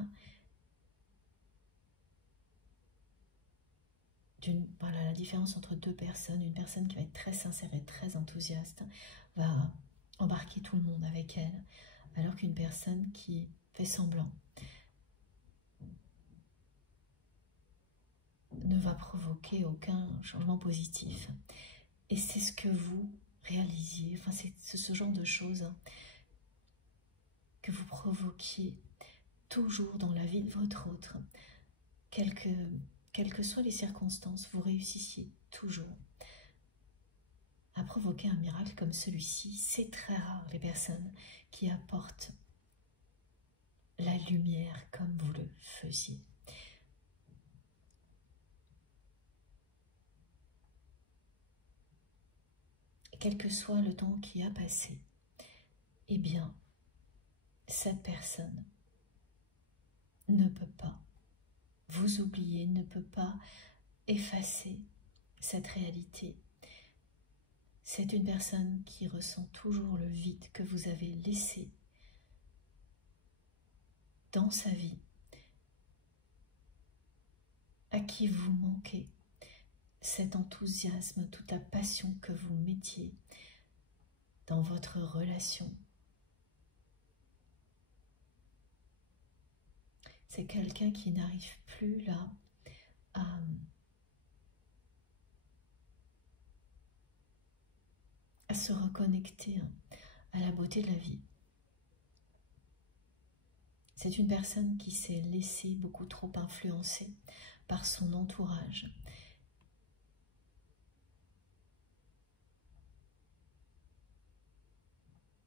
Voilà la différence entre deux personnes. Une personne qui va être très sincère et très enthousiaste va embarquer tout le monde avec elle, alors qu'une personne qui fait semblant ne va provoquer aucun changement positif. Et c'est ce que vous réalisiez, enfin c'est ce genre de choses que vous provoquiez toujours dans la vie de votre autre. Quelles que soient les circonstances, vous réussissiez toujours à provoquer un miracle comme celui-ci. C'est très rare les personnes qui apportent la lumière comme vous le faisiez. Quel que soit le temps qui a passé, eh bien, cette personne ne peut pas vous oublier, ne peut pas effacer cette réalité. C'est une personne qui ressent toujours le vide que vous avez laissé dans sa vie, à qui vous manquez, cet enthousiasme, toute la passion que vous mettiez dans votre relation. C'est quelqu'un qui n'arrive plus là à se reconnecter à la beauté de la vie. C'est une personne qui s'est laissée beaucoup trop influencer par son entourage.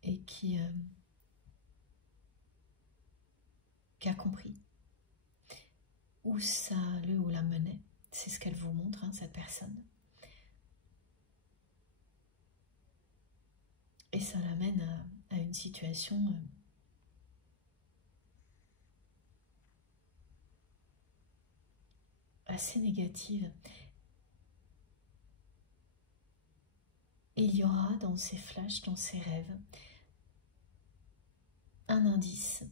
Et qui a compris où ça le ou la menait. C'est ce qu'elle vous montre, hein, cette personne. Et ça l'amène à une situation assez négative. Et il y aura dans ses flashs, dans ses rêves, un indice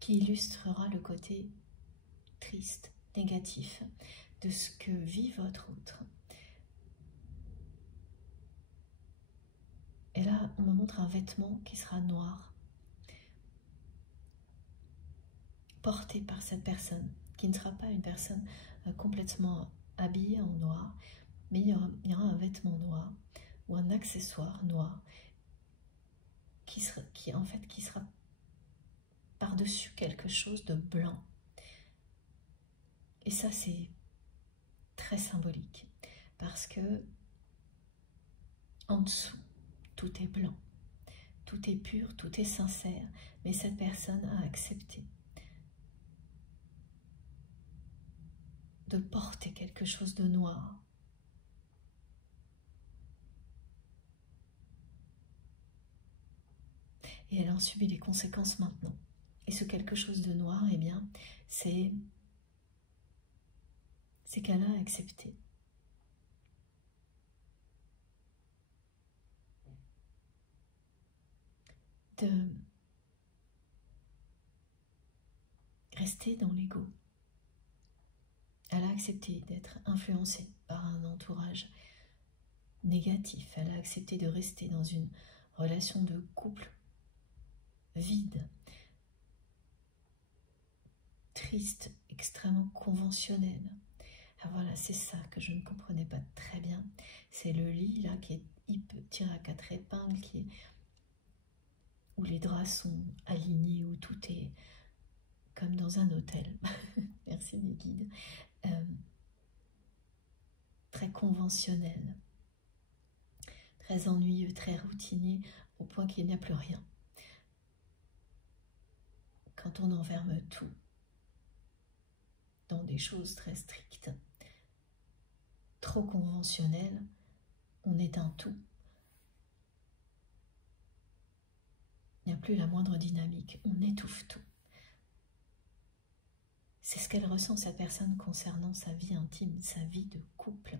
qui illustrera le côté triste, négatif de ce que vit votre autre. Et là, on me montre un vêtement qui sera noir, porté par cette personne, qui ne sera pas une personne complètement habillée en noir, mais il y aura un vêtement noir ou un accessoire noir qui sera par-dessus quelque chose de blanc. Et ça, c'est très symbolique, parce que en dessous, tout est blanc, tout est pur, tout est sincère, mais cette personne a accepté de porter quelque chose de noir. Et elle en subit les conséquences maintenant. Et ce quelque chose de noir, eh bien, c'est qu'elle a accepté de rester dans l'ego. Elle a accepté d'être influencée par un entourage négatif. Elle a accepté de rester dans une relation de couple vide, triste, extrêmement conventionnelle. Alors voilà, c'est ça que je ne comprenais pas très bien. C'est le lit là qui est tiré à 4 épingles, où les draps sont alignés, où tout est comme dans un hôtel. Merci mes guides. Très conventionnel, très ennuyeux, très routinier, au point qu'il n'y a plus rien. Quand on enferme tout dans des choses très strictes, trop conventionnelles, on éteint tout. Il n'y a plus la moindre dynamique, on étouffe tout. C'est ce qu'elle ressent, cette personne, concernant sa vie intime, sa vie de couple.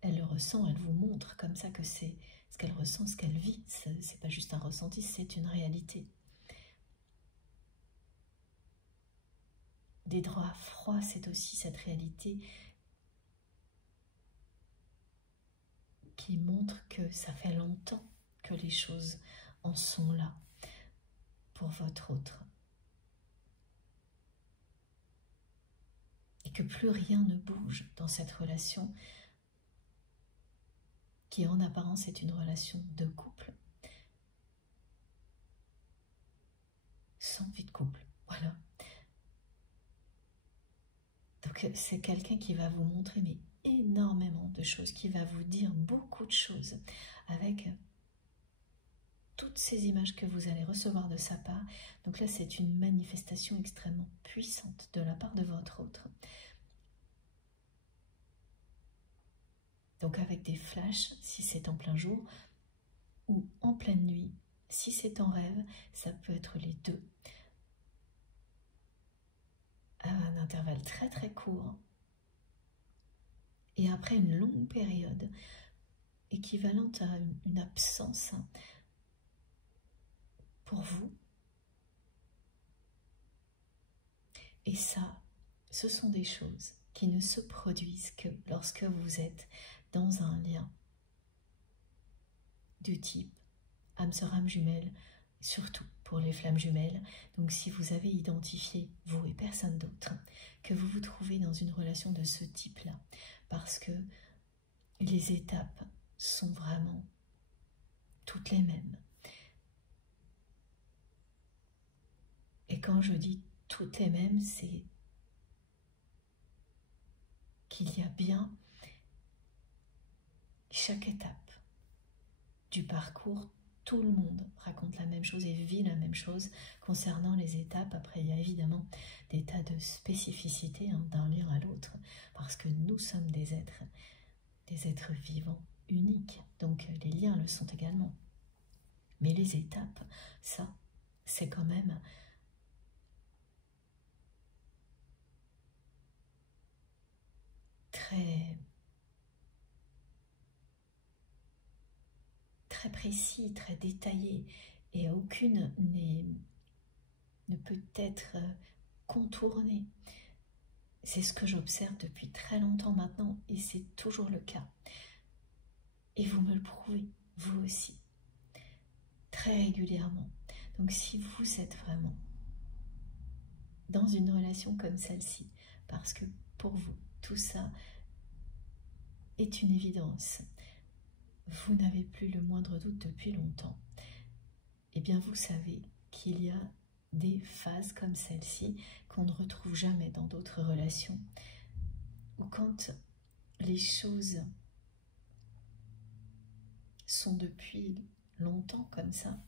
Elle le ressent, elle vous montre comme ça que c'est ce qu'elle ressent, ce qu'elle vit. C'est pas juste un ressenti, c'est une réalité. Des draps froids, c'est aussi cette réalité qui montre que ça fait longtemps que les choses en sont là pour votre autre. Et que plus rien ne bouge dans cette relation qui en apparence est une relation de couple, sans vie de couple, voilà. Donc c'est quelqu'un qui va vous montrer mais énormément de choses, qui va vous dire beaucoup de choses avec toutes ces images que vous allez recevoir de sa part. Donc là, c'est une manifestation extrêmement puissante de la part de votre autre. Donc avec des flashs, si c'est en plein jour, ou en pleine nuit, Si c'est en rêve, ça peut être les deux, à un intervalle très très court, et après une longue période équivalente à une absence pour vous. Et ça, ce sont des choses qui ne se produisent que lorsque vous êtes dans un lien du type âme sœur, âme jumelle, surtout pour les flammes jumelles. Donc si vous avez identifié, vous et personne d'autre, que vous vous trouvez dans une relation de ce type-là, parce que les étapes sont vraiment toutes les mêmes. Et quand je dis toutes les mêmes, c'est qu'il y a bien chaque étape du parcours, tout le monde raconte la même chose et vit la même chose concernant les étapes. Après, il y a évidemment des tas de spécificités d'un lien à l'autre, parce que nous sommes des êtres vivants uniques, donc les liens le sont également. Mais les étapes, ça, c'est quand même très précis, très détaillé, et aucune ne peut être contournée. C'est ce que j'observe depuis très longtemps maintenant, et c'est toujours le cas. Et vous me le prouvez, vous aussi, très régulièrement. Donc si vous êtes vraiment dans une relation comme celle-ci, parce que pour vous, tout ça est une évidence, vous n'avez plus le moindre doute depuis longtemps, eh bien vous savez qu'il y a des phases comme celle-ci qu'on ne retrouve jamais dans d'autres relations, ou quand les choses sont depuis longtemps comme ça,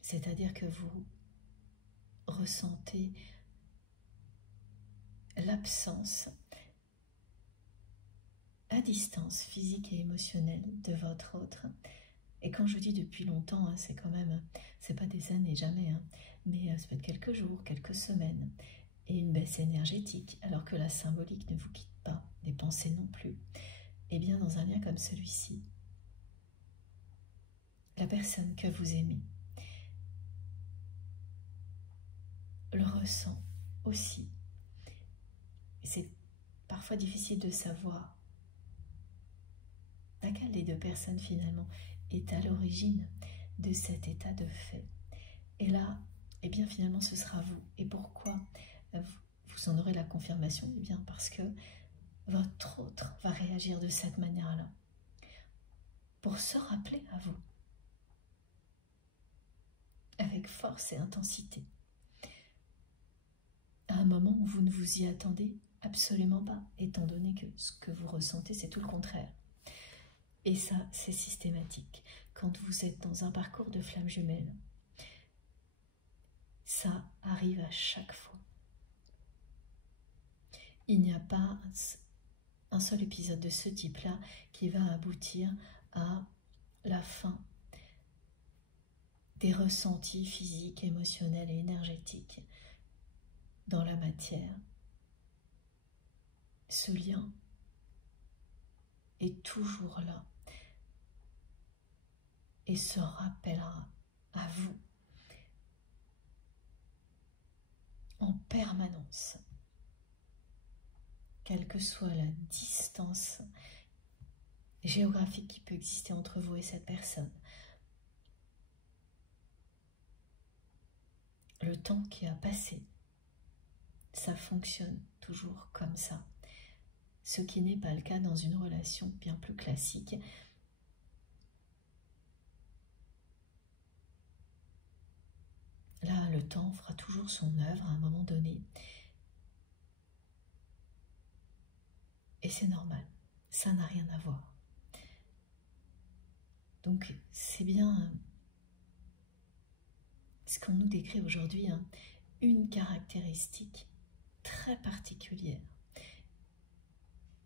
c'est-à-dire que vous ressentez l'absence à distance physique et émotionnelle de votre autre. Et quand je dis depuis longtemps, hein, c'est quand même, c'est pas des années, jamais, hein, mais ça peut être quelques jours, quelques semaines, et une baisse énergétique, alors que la symbolique ne vous quitte pas, les pensées non plus. Et bien dans un lien comme celui-ci, la personne que vous aimez le ressent aussi. Et c'est parfois difficile de savoir laquelle des deux personnes finalement est à l'origine de cet état de fait. Et là, eh bien finalement ce sera vous. Et pourquoi vous en aurez la confirmation? Eh bien parce que votre autre va réagir de cette manière-là, pour se rappeler à vous, avec force et intensité, à un moment où vous ne vous y attendez absolument pas, étant donné que ce que vous ressentez, c'est tout le contraire. Et ça, c'est systématique. Quand vous êtes dans un parcours de flamme jumelle, ça arrive à chaque fois. Il n'y a pas un seul épisode de ce type-là qui va aboutir à la fin des ressentis physiques, émotionnels et énergétiques dans la matière. Ce lien est toujours là et se rappellera à vous en permanence, quelle que soit la distance géographique qui peut exister entre vous et cette personne. Le temps qui a passé, ça fonctionne toujours comme ça. Ce qui n'est pas le cas dans une relation bien plus classique. Là, le temps fera toujours son œuvre à un moment donné. Et c'est normal, ça n'a rien à voir. Donc, c'est bien ce qu'on nous décrit aujourd'hui, hein, une caractéristique très particulière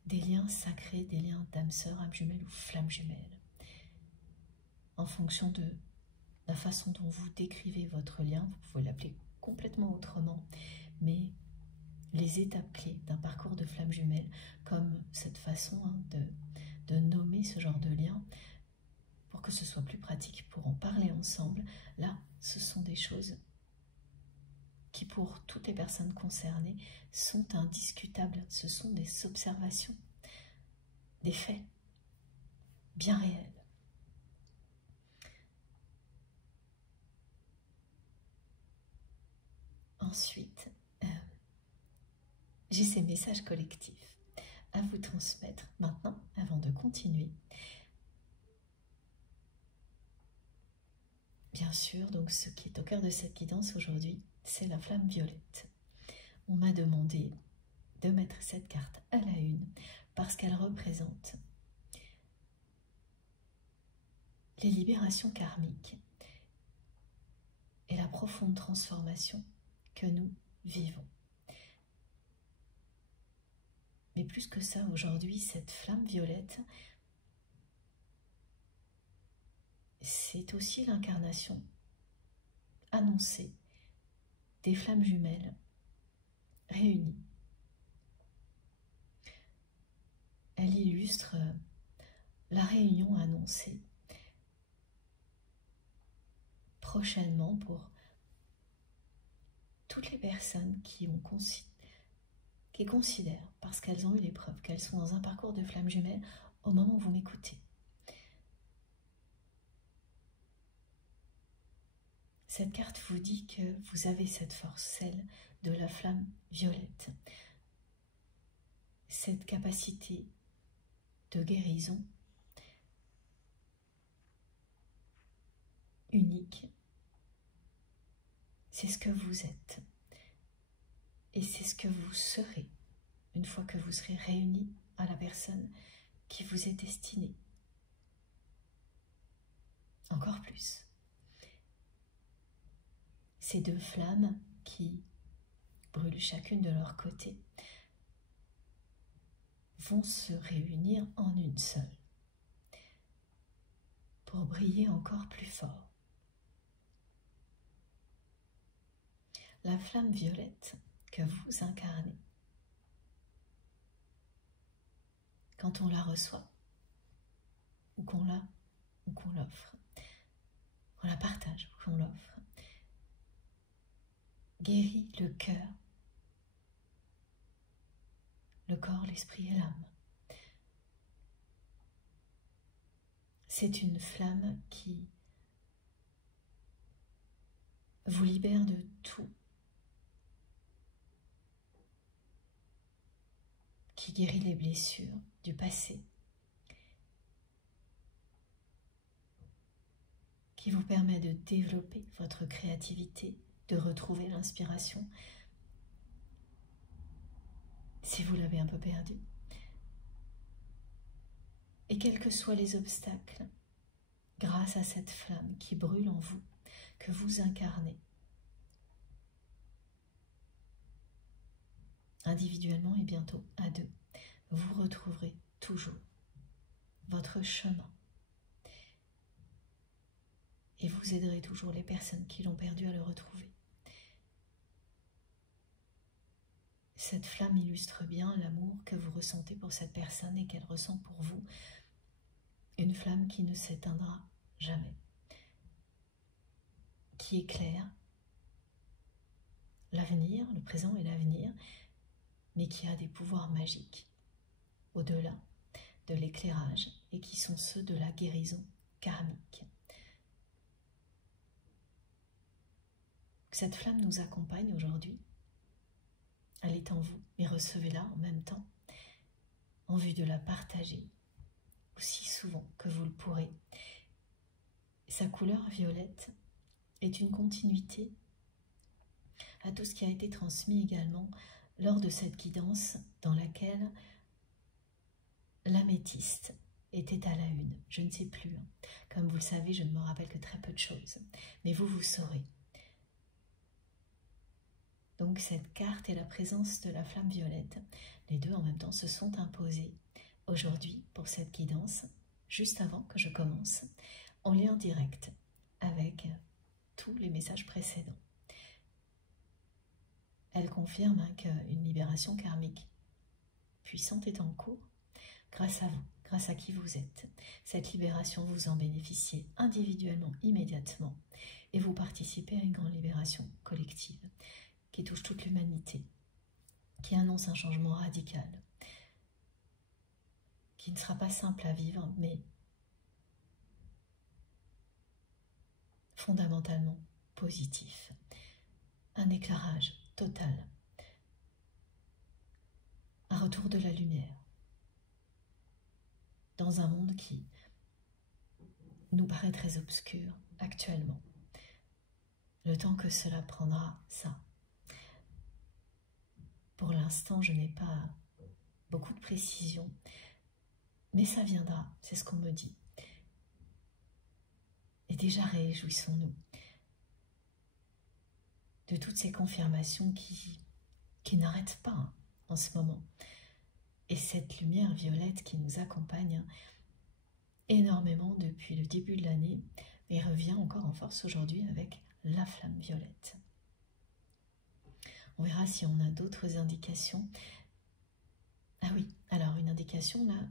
des liens sacrés, des liens d'âme sœur, âme jumelle ou flamme jumelle. en fonction de la façon dont vous décrivez votre lien, vous pouvez l'appeler complètement autrement, mais les étapes clés d'un parcours de flamme jumelle, comme cette façon de nommer ce genre de lien, pour que ce soit plus pratique, pour en parler ensemble, là, ce sont des choses qui, pour toutes les personnes concernées, sont indiscutables. Ce sont des observations, des faits bien réels. Ensuite, j'ai ces messages collectifs à vous transmettre maintenant, avant de continuer. Bien sûr, donc ce qui est au cœur de cette guidance aujourd'hui, c'est la flamme violette. On m'a demandé de mettre cette carte à la une parce qu'elle représente les libérations karmiques et la profonde transformation que nous vivons. Mais plus que ça, aujourd'hui, cette flamme violette, c'est aussi l'incarnation annoncée des flammes jumelles réunies. Elle illustre la réunion annoncée prochainement pour toutes les personnes qui considèrent, parce qu'elles ont eu l'épreuve, qu'elles sont dans un parcours de flammes jumelles au moment où vous m'écoutez. Cette carte vous dit que vous avez cette force, celle de la flamme violette, cette capacité de guérison unique. C'est ce que vous êtes et c'est ce que vous serez une fois que vous serez réunis à la personne qui vous est destinée. Encore plus. Ces deux flammes qui brûlent chacune de leur côté vont se réunir en une seule pour briller encore plus fort. La flamme violette que vous incarnez, quand on la reçoit, ou qu'on l'offre, qu'on la partage ou qu'on l'offre, guérit le cœur, le corps, l'esprit et l'âme. C'est une flamme qui vous libère de tout, qui guérit les blessures du passé, qui vous permet de développer votre créativité, de retrouver l'inspiration si vous l'avez un peu perdue. Et quels que soient les obstacles, grâce à cette flamme qui brûle en vous, que vous incarnez, individuellement et bientôt à deux, vous retrouverez toujours votre chemin. Et vous aiderez toujours les personnes qui l'ont perdu à le retrouver. Cette flamme illustre bien l'amour que vous ressentez pour cette personne et qu'elle ressent pour vous. Une flamme qui ne s'éteindra jamais, qui éclaire l'avenir, le présent et l'avenir, mais qui a des pouvoirs magiques au-delà de l'éclairage et qui sont ceux de la guérison karmique. Cette flamme nous accompagne aujourd'hui. Elle est en vous, mais recevez-la en même temps, en vue de la partager aussi souvent que vous le pourrez. Sa couleur violette est une continuité à tout ce qui a été transmis également lors de cette guidance dans laquelle l'améthyste était à la une. Je ne sais plus. Comme vous le savez, je ne me rappelle que très peu de choses. Mais vous saurez. Donc cette carte et la présence de la flamme violette, les deux en même temps se sont imposés aujourd'hui pour cette guidance, juste avant que je commence, en lien direct avec tous les messages précédents. Elle confirme qu'une libération karmique puissante est en cours grâce à vous, grâce à qui vous êtes. Cette libération, vous en bénéficiez individuellement, immédiatement, et vous participez à une grande libération collective qui touche toute l'humanité, qui annonce un changement radical, qui ne sera pas simple à vivre, mais fondamentalement positif. Un éclairage total, un retour de la lumière dans un monde qui nous paraît très obscur actuellement. Le temps que cela prendra, ça. Pour l'instant, je n'ai pas beaucoup de précision, mais ça viendra, c'est ce qu'on me dit. Et déjà, réjouissons-nous de toutes ces confirmations qui n'arrêtent pas en ce moment. Et cette lumière violette qui nous accompagne énormément depuis le début de l'année et revient encore en force aujourd'hui avec la flamme violette. On verra si on a d'autres indications. Ah oui, alors une indication là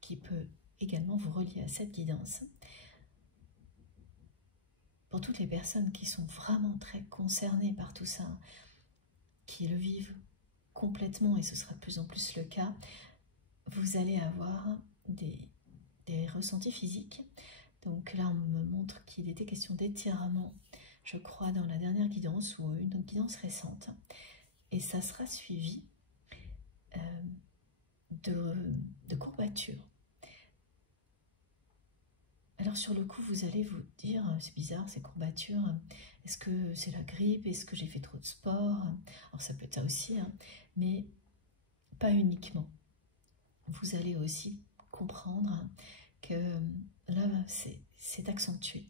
qui peut également vous relier à cette guidance. Pour toutes les personnes qui sont vraiment très concernées par tout ça, qui le vivent complètement, et ce sera de plus en plus le cas, vous allez avoir des ressentis physiques. Donc là, on me montre qu'il était question d'étirement, je crois, dans la dernière guidance ou une autre guidance récente. Et ça sera suivi de courbatures. Alors sur le coup, vous allez vous dire, c'est bizarre ces courbatures, est-ce que c'est la grippe, est-ce que j'ai fait trop de sport? Alors ça peut être ça aussi, mais pas uniquement. Vous allez aussi comprendre que là, c'est accentué.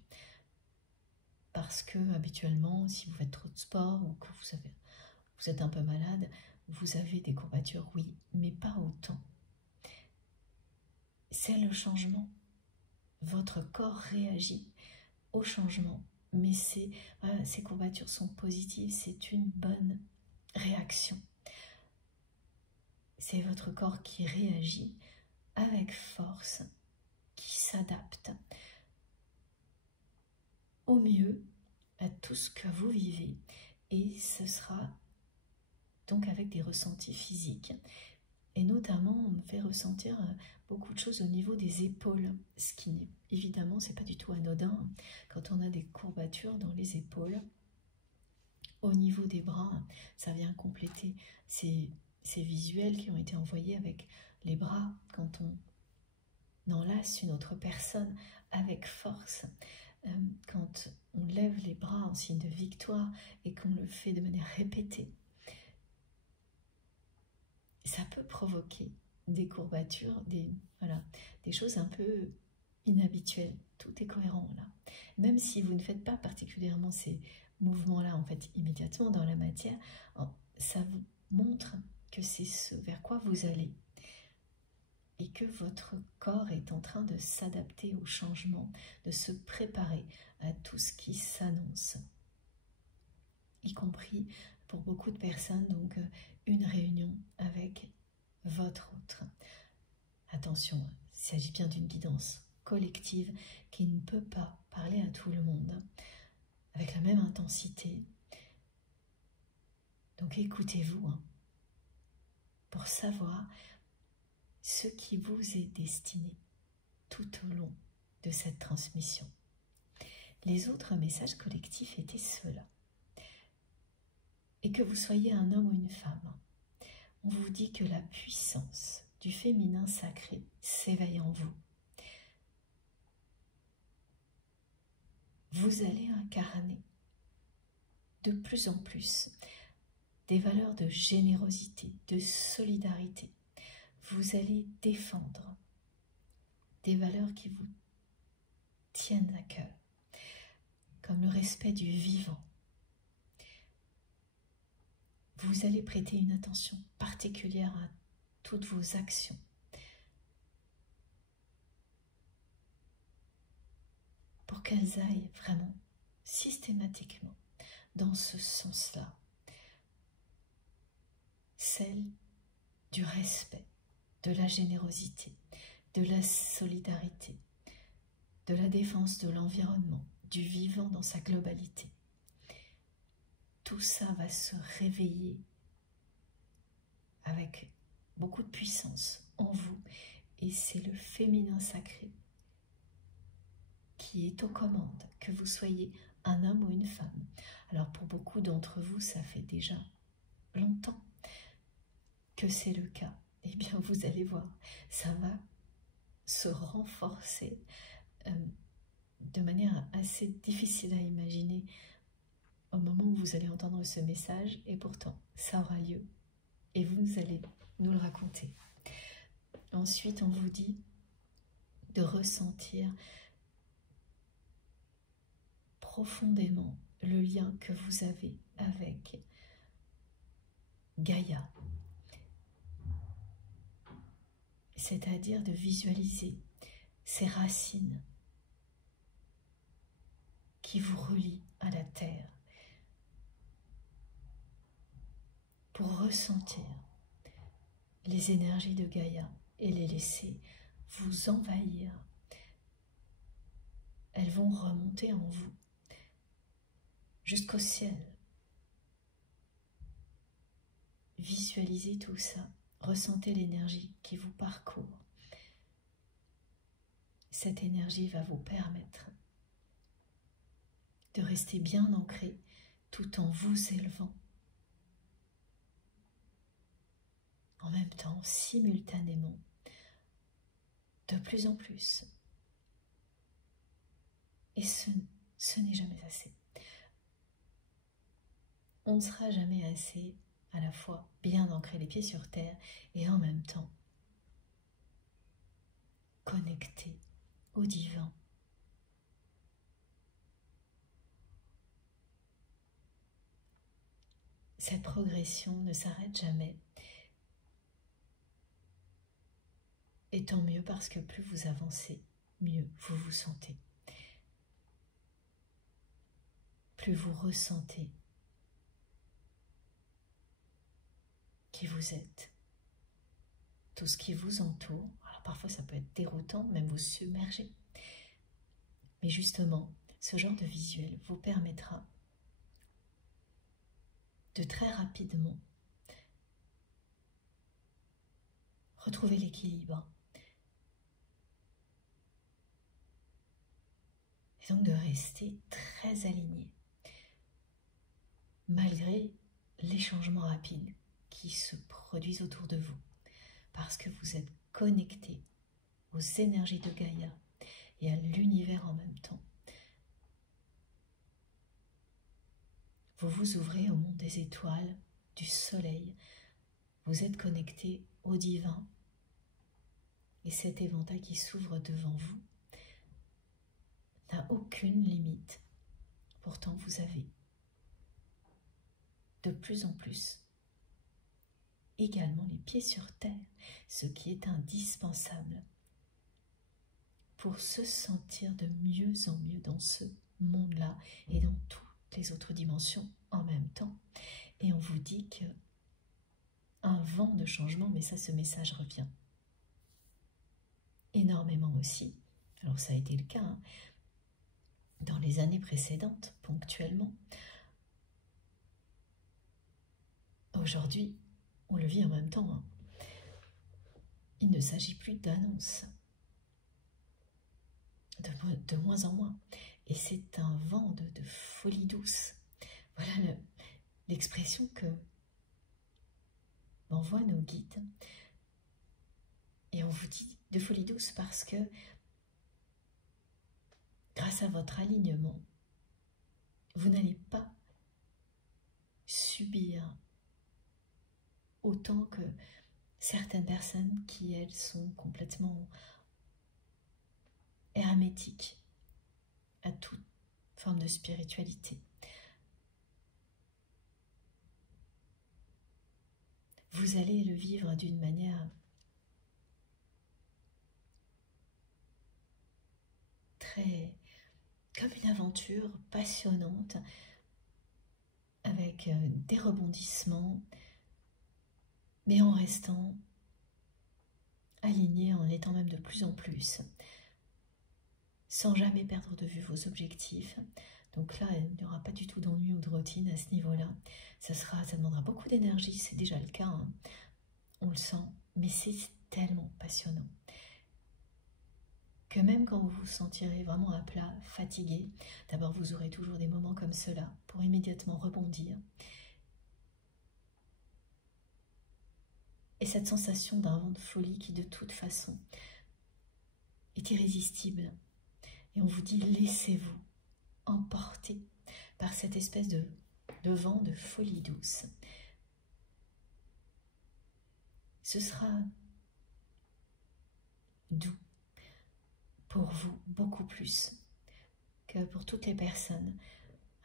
Parce que habituellement, si vous faites trop de sport ou que vous êtes un peu malade, vous avez des courbatures, oui, mais pas autant. C'est le changement. Votre corps réagit au changement, mais voilà, ces courbatures sont positives, c'est une bonne réaction. C'est votre corps qui réagit avec force, qui s'adapte au mieux à tout ce que vous vivez, et ce sera donc avec des ressentis physiques. Et notamment, on me fait ressentir beaucoup de choses au niveau des épaules, ce qui, évidemment, c'est pas du tout anodin quand on a des courbatures dans les épaules. Au niveau des bras, ça vient compléter ces visuels qui ont été envoyés avec les bras quand on enlace une autre personne avec force. Quand on lève les bras en signe de victoire et qu'on le fait de manière répétée, ça peut provoquer des courbatures, des choses un peu inhabituelles. Tout est cohérent là. Même si vous ne faites pas particulièrement ces mouvements-là, en fait, immédiatement dans la matière, ça vous montre que c'est ce vers quoi vous allez et que votre corps est en train de s'adapter au changement, de se préparer à tout ce qui s'annonce, y compris pour beaucoup de personnes, donc une réunion avec votre autre. Attention, il s'agit bien d'une guidance collective qui ne peut pas parler à tout le monde avec la même intensité. Donc écoutez-vous pour savoir ce qui vous est destiné tout au long de cette transmission. Les autres messages collectifs étaient ceux-là. Et que vous soyez un homme ou une femme, on vous dit que la puissance du féminin sacré s'éveille en vous. Vous allez incarner de plus en plus des valeurs de générosité, de solidarité. Vous allez défendre des valeurs qui vous tiennent à cœur, comme le respect du vivant. Vous allez prêter une attention particulière à toutes vos actions. pour qu'elles aillent vraiment systématiquement dans ce sens-là, celle du respect, de la générosité, de la solidarité, de la défense de l'environnement, du vivant dans sa globalité. Tout ça va se réveiller avec beaucoup de puissance en vous, et c'est le féminin sacré qui est aux commandes, que vous soyez un homme ou une femme. Alors pour beaucoup d'entre vous, ça fait déjà longtemps que c'est le cas. Eh bien, vous allez voir, ça va se renforcer de manière assez difficile à imaginer au moment où vous allez entendre ce message, et pourtant, ça aura lieu. Et vous allez nous le raconter. Ensuite, on vous dit de ressentir profondément le lien que vous avez avec Gaïa. C'est-à-dire de visualiser ces racines qui vous relient à la terre, pour ressentir les énergies de Gaïa et les laisser vous envahir. Elles vont remonter en vous jusqu'au ciel. Visualisez tout ça, ressentez l'énergie qui vous parcourt. Cette énergie va vous permettre de rester bien ancré tout en vous élevant. En même temps, simultanément, de plus en plus. Et ce n'est jamais assez. On ne sera jamais assez à la fois bien ancré les pieds sur terre et en même temps connecté au divin. Cette progression ne s'arrête jamais. Et tant mieux, parce que plus vous avancez, mieux vous vous sentez. Plus vous ressentez qui vous êtes, tout ce qui vous entoure. Alors parfois ça peut être déroutant, même vous submerger. Mais justement, ce genre de visuel vous permettra de très rapidement retrouver l'équilibre. Et donc de rester très aligné, malgré les changements rapides qui se produisent autour de vous, parce que vous êtes connecté aux énergies de Gaïa et à l'univers en même temps. Vous vous ouvrez au monde des étoiles, du soleil, vous êtes connecté au divin, et cet éventail qui s'ouvre devant vous n'a aucune limite. Pourtant, vous avez de plus en plus également les pieds sur terre, ce qui est indispensable pour se sentir de mieux en mieux dans ce monde-là et dans toutes les autres dimensions en même temps. Et on vous dit que un vent de changement, mais ça, ce message revient énormément aussi. Alors ça a été le cas, hein, dans les années précédentes, ponctuellement. Aujourd'hui, on le vit en même temps, hein. Il ne s'agit plus d'annonces, de moins en moins. Et c'est un vent de folie douce. Voilà l'expression que m'envoient nos guides. Et on vous dit de folie douce parce que grâce à votre alignement, vous n'allez pas subir autant que certaines personnes qui, elles, sont complètement hermétiques à toute forme de spiritualité. Vous allez le vivre d'une manière très comme une aventure passionnante avec des rebondissements, mais en restant aligné, en étant même de plus en plus, sans jamais perdre de vue vos objectifs. Donc là, il n'y aura pas du tout d'ennui ou de routine à ce niveau-là. Ça demandera beaucoup d'énergie, c'est déjà le cas, hein. On le sent, mais c'est tellement passionnant que même quand vous vous sentirez vraiment à plat, fatigué, d'abord vous aurez toujours des moments comme cela pour immédiatement rebondir. Et cette sensation d'un vent de folie qui de toute façon est irrésistible. Et on vous dit, laissez-vous emporter par cette espèce de vent de folie douce. Ce sera doux pour vous, beaucoup plus que pour toutes les personnes.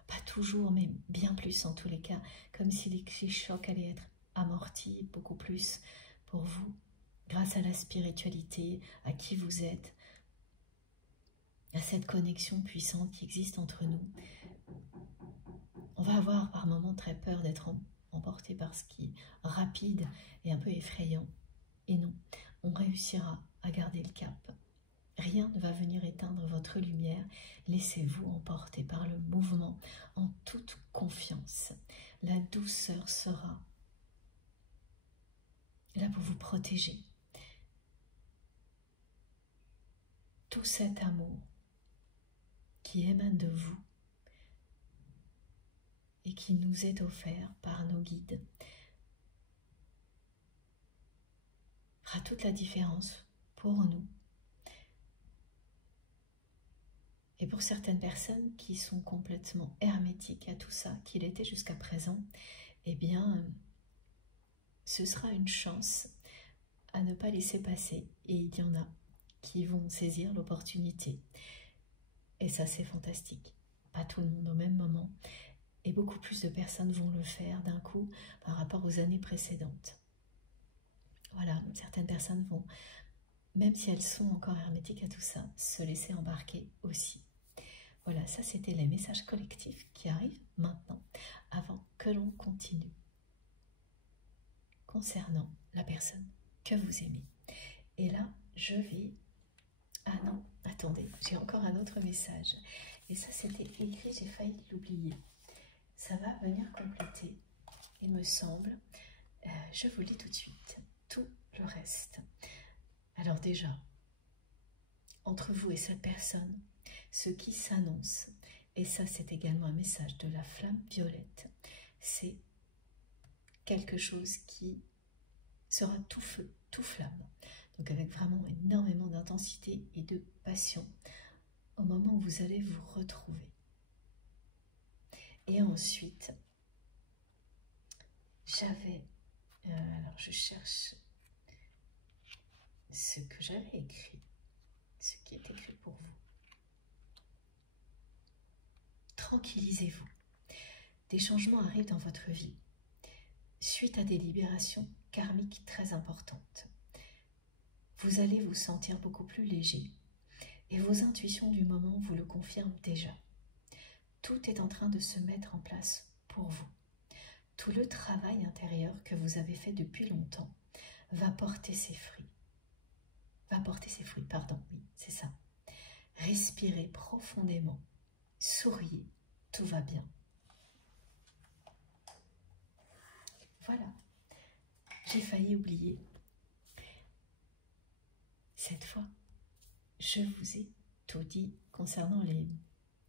Pas toujours, mais bien plus en tous les cas, comme si les chocs allaient être amortis beaucoup plus pour vous, grâce à la spiritualité, à qui vous êtes, à cette connexion puissante qui existe entre nous. On va avoir par moments très peur d'être emporté par ce qui est rapide et un peu effrayant. Et non, on réussira à garder le cap. Rien ne va venir éteindre votre lumière. Laissez-vous emporter par le mouvement en toute confiance. La douceur sera là pour vous protéger. Tout cet amour qui émane de vous et qui nous est offert par nos guides fera toute la différence pour nous. Et pour certaines personnes qui sont complètement hermétiques à tout ça, qui l'étaient jusqu'à présent, eh bien, ce sera une chance à ne pas laisser passer. Et il y en a qui vont saisir l'opportunité. Et ça, c'est fantastique. Pas tout le monde au même moment. Et beaucoup plus de personnes vont le faire d'un coup par rapport aux années précédentes. Voilà, donc certaines personnes vont, même si elles sont encore hermétiques à tout ça, se laisser embarquer aussi. Voilà, ça c'était les messages collectifs qui arrivent maintenant, avant que l'on continue, concernant la personne que vous aimez. Et là, je vais... Ah non, attendez, j'ai encore un autre message. Et ça c'était écrit, j'ai failli l'oublier. Ça va venir compléter, il me semble. Je vous le dis tout de suite, tout le reste. Alors déjà, entre vous et cette personne, ce qui s'annonce, et ça c'est également un message de la flamme violette, c'est quelque chose qui sera tout feu, tout flamme. Donc avec vraiment énormément d'intensité et de passion au moment où vous allez vous retrouver. Et ensuite, j'avais, alors je cherche ce que j'avais écrit, ce qui est écrit pour vous. Tranquillisez-vous. Des changements arrivent dans votre vie suite à des libérations karmiques très importantes. Vous allez vous sentir beaucoup plus léger et vos intuitions du moment vous le confirment déjà. Tout est en train de se mettre en place pour vous. Tout le travail intérieur que vous avez fait depuis longtemps va porter ses fruits. Oui, c'est ça. Respirez profondément, souriez, tout va bien. Voilà, j'ai failli oublier. Cette fois, je vous ai tout dit concernant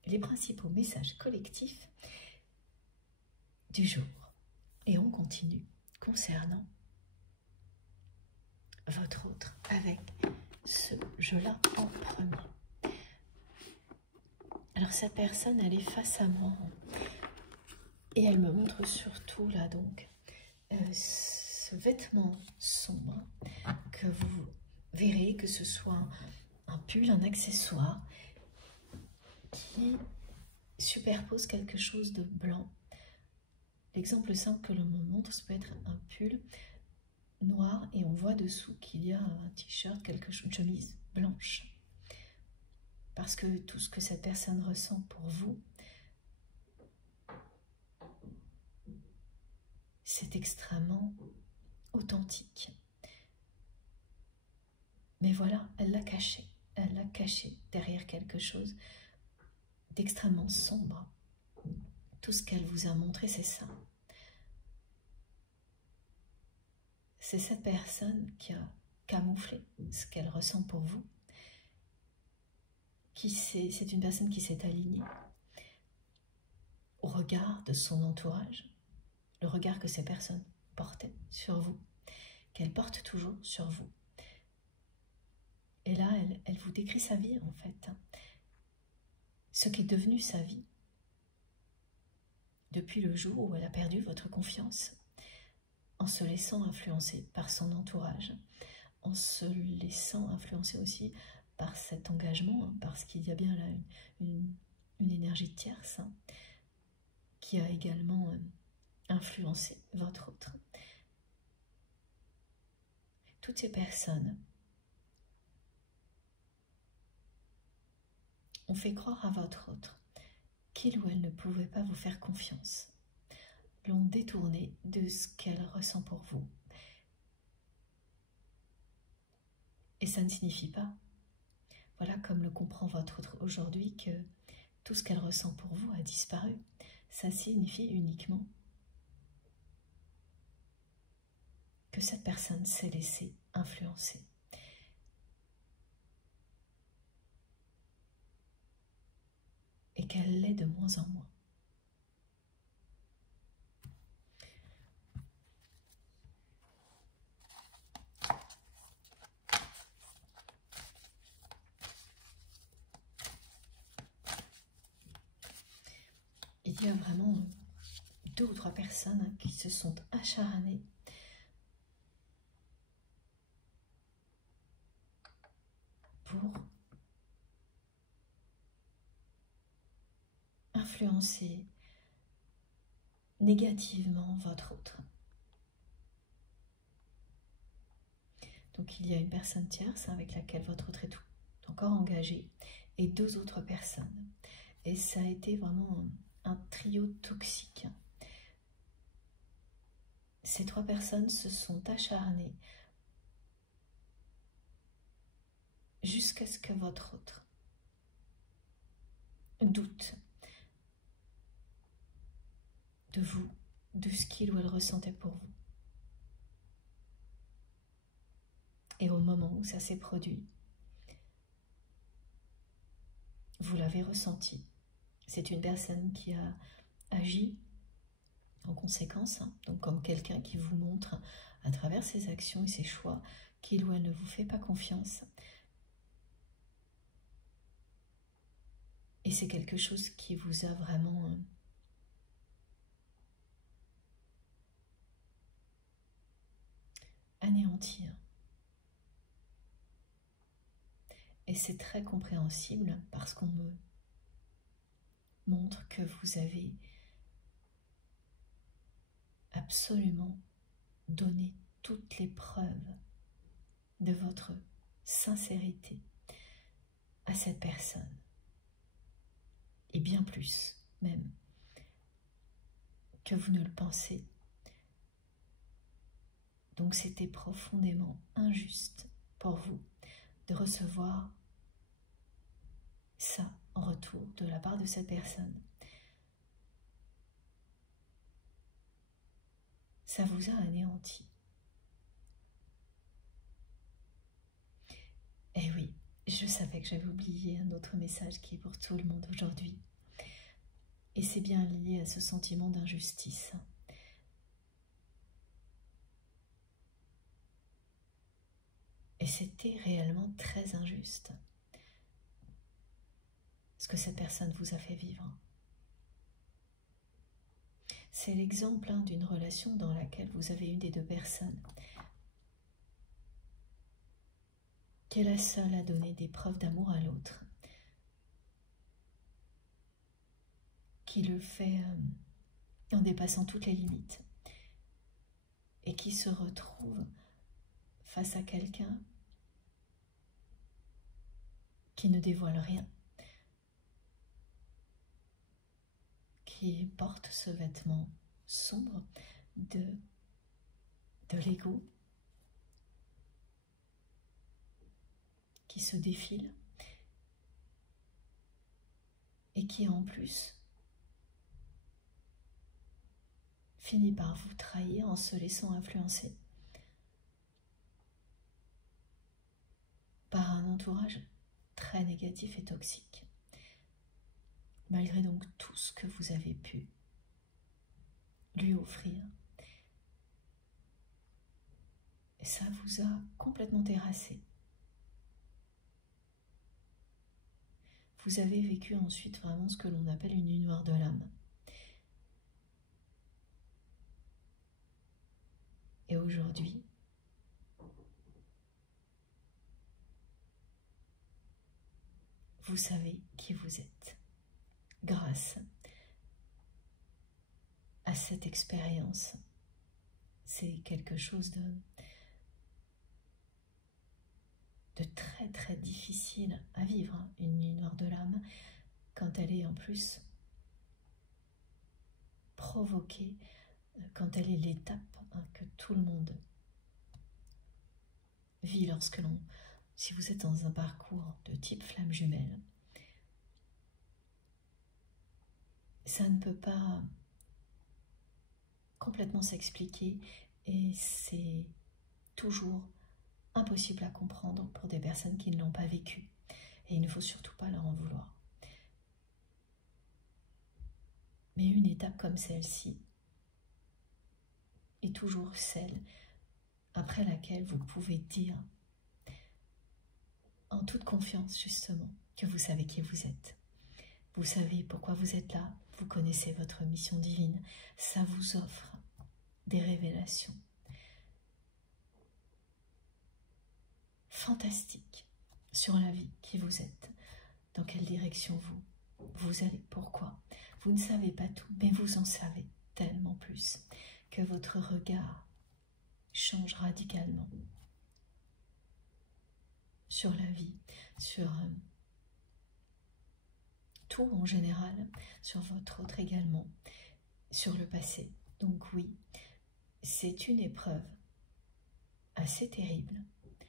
les principaux messages collectifs du jour. Et on continue concernant votre autre avec ce jeu-là en premier. Alors cette personne, elle est face à moi et elle me montre surtout là donc ce vêtement sombre que vous verrez, que ce soit un pull, un accessoire qui superpose quelque chose de blanc. L'exemple simple que l'on me montre, ça peut être un pull noir et on voit dessous qu'il y a un t-shirt, une chemise blanche. parce que tout ce que cette personne ressent pour vous, c'est extrêmement authentique. Mais voilà, elle l'a caché. Elle l'a caché derrière quelque chose d'extrêmement sombre. Tout ce qu'elle vous a montré, c'est ça. C'est cette personne qui a camouflé ce qu'elle ressent pour vous. C'est une personne qui s'est alignée au regard de son entourage, le regard que ces personnes portaient sur vous, qu'elle porte toujours sur vous. Et là, elle vous décrit sa vie, en fait. Ce qui est devenu sa vie. Depuis le jour où elle a perdu votre confiance, en se laissant influencer par son entourage, en se laissant influencer aussi par cet engagement, hein, parce qu'il y a bien là une énergie tierce hein, qui a également influencé votre autre. Toutes ces personnes ont fait croire à votre autre qu'il ou elle ne pouvait pas vous faire confiance, l'ont détourné de ce qu'elle ressent pour vous. Et ça ne signifie pas, voilà comme le comprend votre autre aujourd'hui, que tout ce qu'elle ressent pour vous a disparu. Ça signifie uniquement que cette personne s'est laissée influencer. Et qu'elle l'est de moins en moins. Il y a vraiment 2 ou 3 personnes qui se sont acharnées pour influencer négativement votre autre. Donc il y a une personne tierce avec laquelle votre autre est encore engagé et 2 autres personnes. Et ça a été vraiment un trio toxique. Ces 3 personnes se sont acharnées jusqu'à ce que votre autre doute de vous, de ce qu'il ou elle ressentait pour vous. Et au moment où ça s'est produit, vous l'avez ressenti. C'est une personne qui a agi en conséquence, hein, donc comme quelqu'un qui vous montre à travers ses actions et ses choix qu'il ou elle ne vous fait pas confiance. Et c'est quelque chose qui vous a vraiment anéanti. Et c'est très compréhensible parce qu'on me montre que vous avez absolument donné toutes les preuves de votre sincérité à cette personne. Et bien plus même que vous ne le pensez. Donc c'était profondément injuste pour vous de recevoir ça en retour de la part de cette personne. Ça vous a anéanti. Eh oui, je savais que j'avais oublié un autre message qui est pour tout le monde aujourd'hui. Et c'est bien lié à ce sentiment d'injustice. Et c'était réellement très injuste ce que cette personne vous a fait vivre. C'est l'exemple d'une relation dans laquelle vous avez une des 2 personnes qui est la seule à donner des preuves d'amour à l'autre, qui le fait en dépassant toutes les limites et qui se retrouve face à quelqu'un qui ne dévoile rien, qui porte ce vêtement sombre de l'ego, qui se défile et qui en plus finit par vous trahir en se laissant influencer par un entourage très négatif et toxique, malgré donc tout ce que vous avez pu lui offrir. Et ça vous a complètement terrassé. Vous avez vécu ensuite vraiment ce que l'on appelle une nuit noire de l'âme. Et aujourd'hui, vous savez qui vous êtes grâce à cette expérience. C'est quelque chose de très très difficile à vivre, hein, une nuit noire de l'âme, quand elle est en plus provoquée, quand elle est l'étape que tout le monde vit si vous êtes dans un parcours de type flamme jumelle. Ça ne peut pas complètement s'expliquer et c'est toujours impossible à comprendre pour des personnes qui ne l'ont pas vécu. Et il ne faut surtout pas leur en vouloir. Mais une étape comme celle-ci est toujours celle après laquelle vous pouvez dire en toute confiance justement que vous savez qui vous êtes. Vous savez pourquoi vous êtes là, vous connaissez votre mission divine, ça vous offre des révélations fantastiques sur la vie qui vous êtes, dans quelle direction vous allez, pourquoi. Vous ne savez pas tout, mais vous en savez tellement plus que votre regard change radicalement sur la vie, sur tout en général, sur votre autre également, sur le passé. Donc oui, c'est une épreuve assez terrible,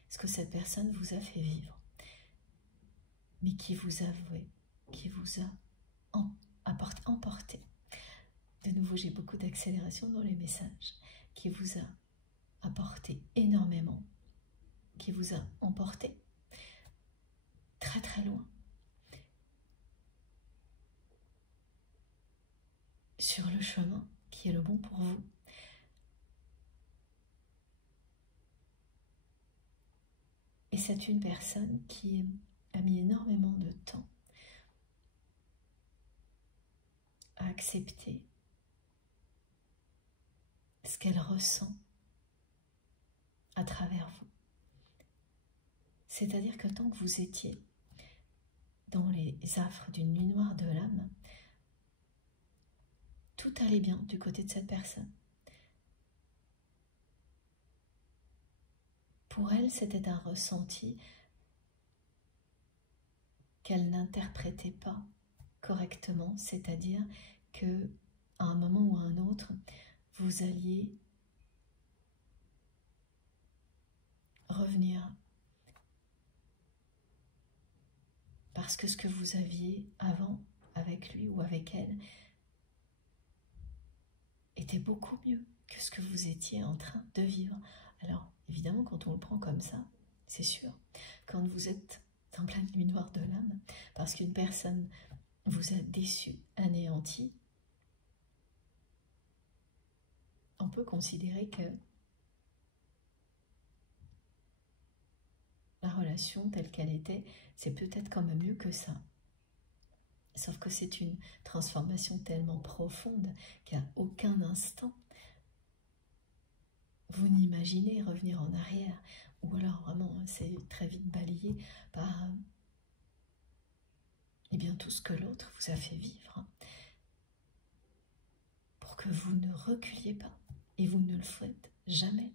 ce que cette personne vous a fait vivre, mais qui vous a emporté. De nouveau, j'ai beaucoup d'accélération dans les messages, qui vous a apporté énormément, qui vous a emporté très très loin, sur le chemin qui est le bon pour vous. Et c'est une personne qui a mis énormément de temps à accepter ce qu'elle ressent à travers vous. C'est-à-dire que tant que vous étiez dans les affres d'une nuit noire de l'âme, tout allait bien du côté de cette personne. Pour elle, c'était un ressenti qu'elle n'interprétait pas correctement, c'est-à-dire que à un moment ou à un autre, vous alliez revenir parce que ce que vous aviez avant avec lui ou avec elle était beaucoup mieux que ce que vous étiez en train de vivre. Alors, évidemment, quand on le prend comme ça, c'est sûr, quand vous êtes en pleine nuit noire de l'âme, parce qu'une personne vous a déçu, anéanti, on peut considérer que la relation telle qu'elle était, c'est peut-être quand même mieux que ça. Sauf que c'est une transformation tellement profonde qu'à aucun instant, vous n'imaginez revenir en arrière. Ou alors vraiment, c'est très vite balayé par tout ce que l'autre vous a fait vivre. Pour que vous ne reculiez pas. Et vous ne le faites jamais.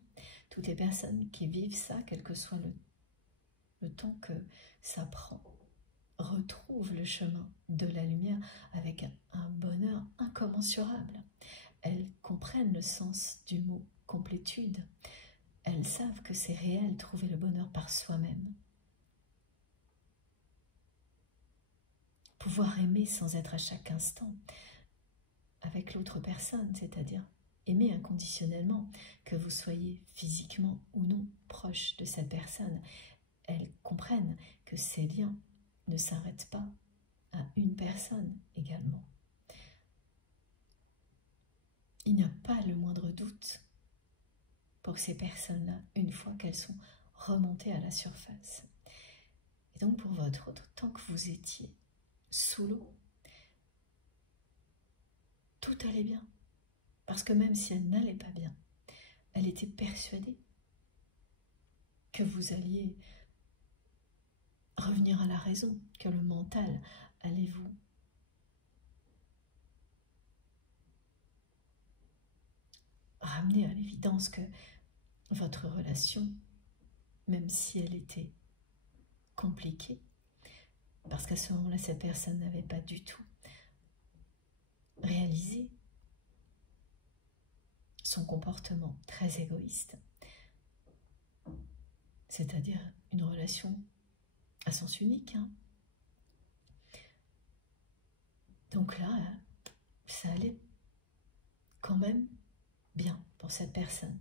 Toutes les personnes qui vivent ça, quel que soit le temps que ça prend, retrouvent le chemin de la lumière avec un bonheur incommensurable. Elles comprennent le sens du mot complétude. Elles savent que c'est réel, trouver le bonheur par soi-même. Pouvoir aimer sans être à chaque instant avec l'autre personne, c'est-à-dire aimer inconditionnellement, que vous soyez physiquement ou non proche de cette personne. Elles comprennent que ces liens ne s'arrêtent pas à une personne également. Il n'y a pas le moindre doute pour ces personnes-là, une fois qu'elles sont remontées à la surface. Et donc pour votre autre, tant que vous étiez sous l'eau, tout allait bien. Parce que même si elle n'allait pas bien, elle était persuadée que vous alliez revenir à la raison, que le mental allait vous ramener à l'évidence que votre relation, même si elle était compliquée, parce qu'à ce moment-là, cette personne n'avait pas du tout réalisé son comportement très égoïste, c'est-à-dire une relation à sens unique. Donc là, ça allait quand même bien pour cette personne,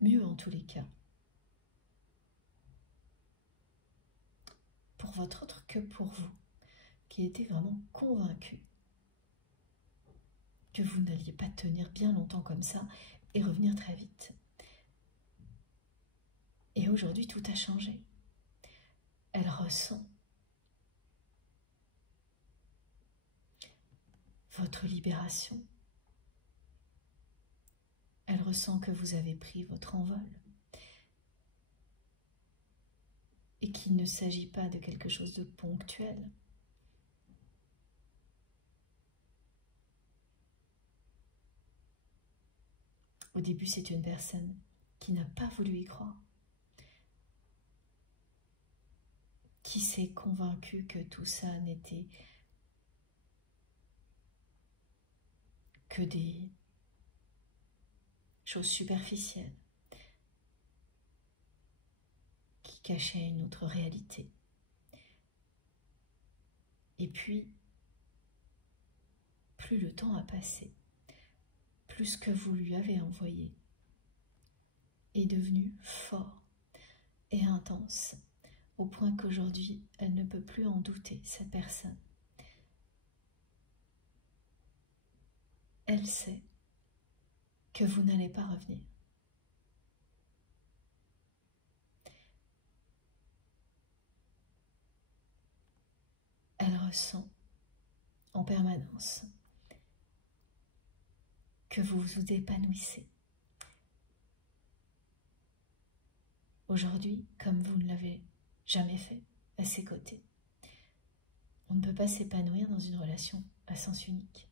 mieux en tous les cas. Pour votre autre que pour vous, qui était vraiment convaincu que vous n'alliez pas tenir bien longtemps comme ça et revenir très vite. Et aujourd'hui, tout a changé. Elle ressent votre libération. Elle ressent que vous avez pris votre envol et qu'il ne s'agit pas de quelque chose de ponctuel. Au début, c'est une personne qui n'a pas voulu y croire, qui s'est convaincue que tout ça n'était que des choses superficielles qui cachaient une autre réalité. Et puis, plus le temps a passé, plus ce que vous lui avez envoyé est devenu fort et intense, au point qu'aujourd'hui, elle ne peut plus en douter, cette personne. Elle sait que vous n'allez pas revenir. Elle ressent en permanence que vous vous épanouissez. Aujourd'hui, comme vous ne l'avez jamais fait à ses côtés. On ne peut pas s'épanouir dans une relation à sens unique.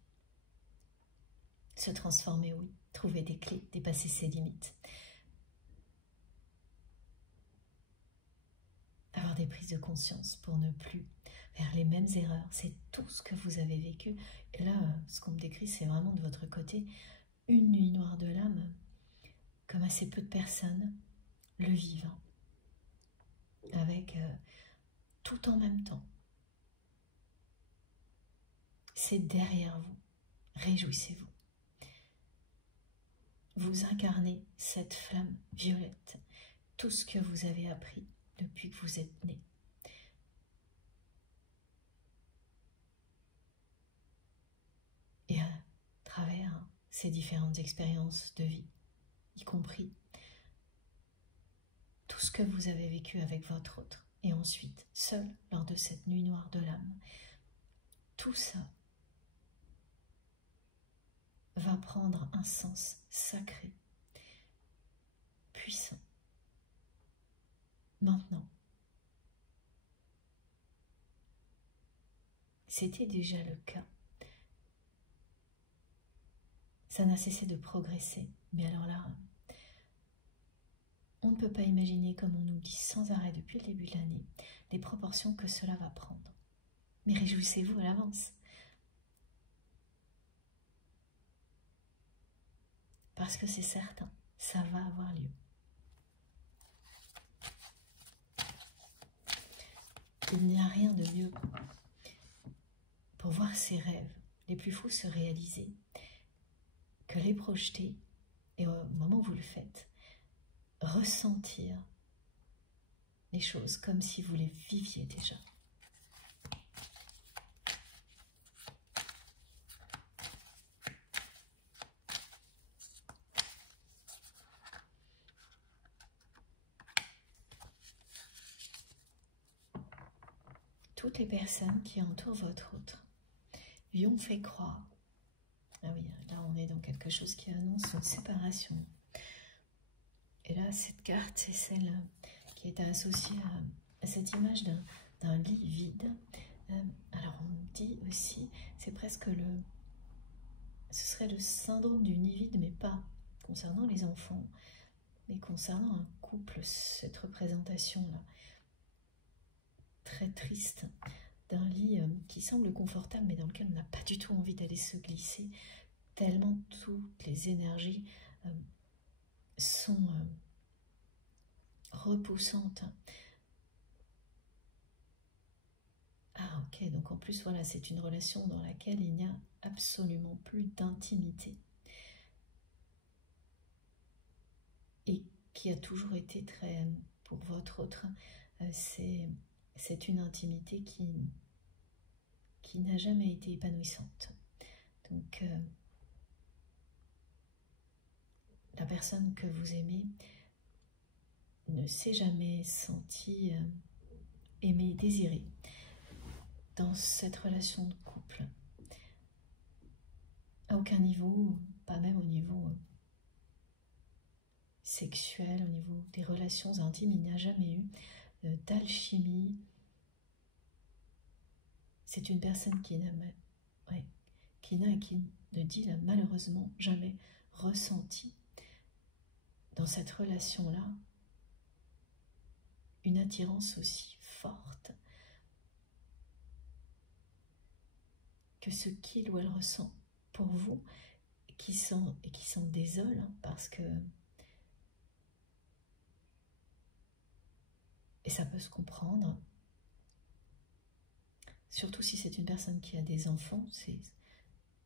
Se transformer, oui. Trouver des clés, dépasser ses limites. Avoir des prises de conscience pour ne plus faire les mêmes erreurs. C'est tout ce que vous avez vécu. Et là, ce qu'on me décrit, c'est vraiment de votre côté une nuit noire de l'âme, comme assez peu de personnes le vivent, avec tout en même temps. C'est derrière vous. Réjouissez-vous. Vous incarnez cette flamme violette, tout ce que vous avez appris depuis que vous êtes né. Et à travers ces différentes expériences de vie, y compris tout ce que vous avez vécu avec votre autre, et ensuite, seul, lors de cette nuit noire de l'âme, tout ça va prendre un sens sacré, puissant. Maintenant, c'était déjà le cas. Ça n'a cessé de progresser, mais alors là, on ne peut pas imaginer, comme on nous dit sans arrêt depuis le début de l'année, les proportions que cela va prendre. Mais réjouissez-vous à l'avance. Parce que c'est certain, ça va avoir lieu. Il n'y a rien de mieux pour voir ses rêves les plus fous se réaliser que les projeter et au moment où vous le faites, ressentir les choses comme si vous les viviez déjà. Toutes les personnes qui entourent votre autre lui ont fait croire. Ah oui, là on est dans quelque chose qui annonce une séparation. Et là, cette carte, c'est celle qui est associée à cette image d'un lit vide. Alors on dit aussi, c'est presque ce serait le syndrome du nid vide, mais pas concernant les enfants, mais concernant un couple, cette représentation-là, très triste, d'un lit qui semble confortable, mais dans lequel on n'a pas du tout envie d'aller se glisser, tellement toutes les énergies sont repoussantes. Ah ok, donc en plus voilà, c'est une relation dans laquelle il n'y a absolument plus d'intimité. Et qui a toujours été très, pour votre autre, c'est une intimité qui n'a jamais été épanouissante. Donc la personne que vous aimez ne s'est jamais sentie aimée, désirée dans cette relation de couple. À aucun niveau, pas même au niveau sexuel, au niveau des relations intimes, il n'y a jamais eu d'alchimie. C'est une personne qui n'a et qui ne dit là, malheureusement jamais ressenti dans cette relation-là une attirance aussi forte que ce qu'il ou elle ressent pour vous, qui s'en désole, hein, parce que, et ça peut se comprendre, surtout si c'est une personne qui a des enfants, c'est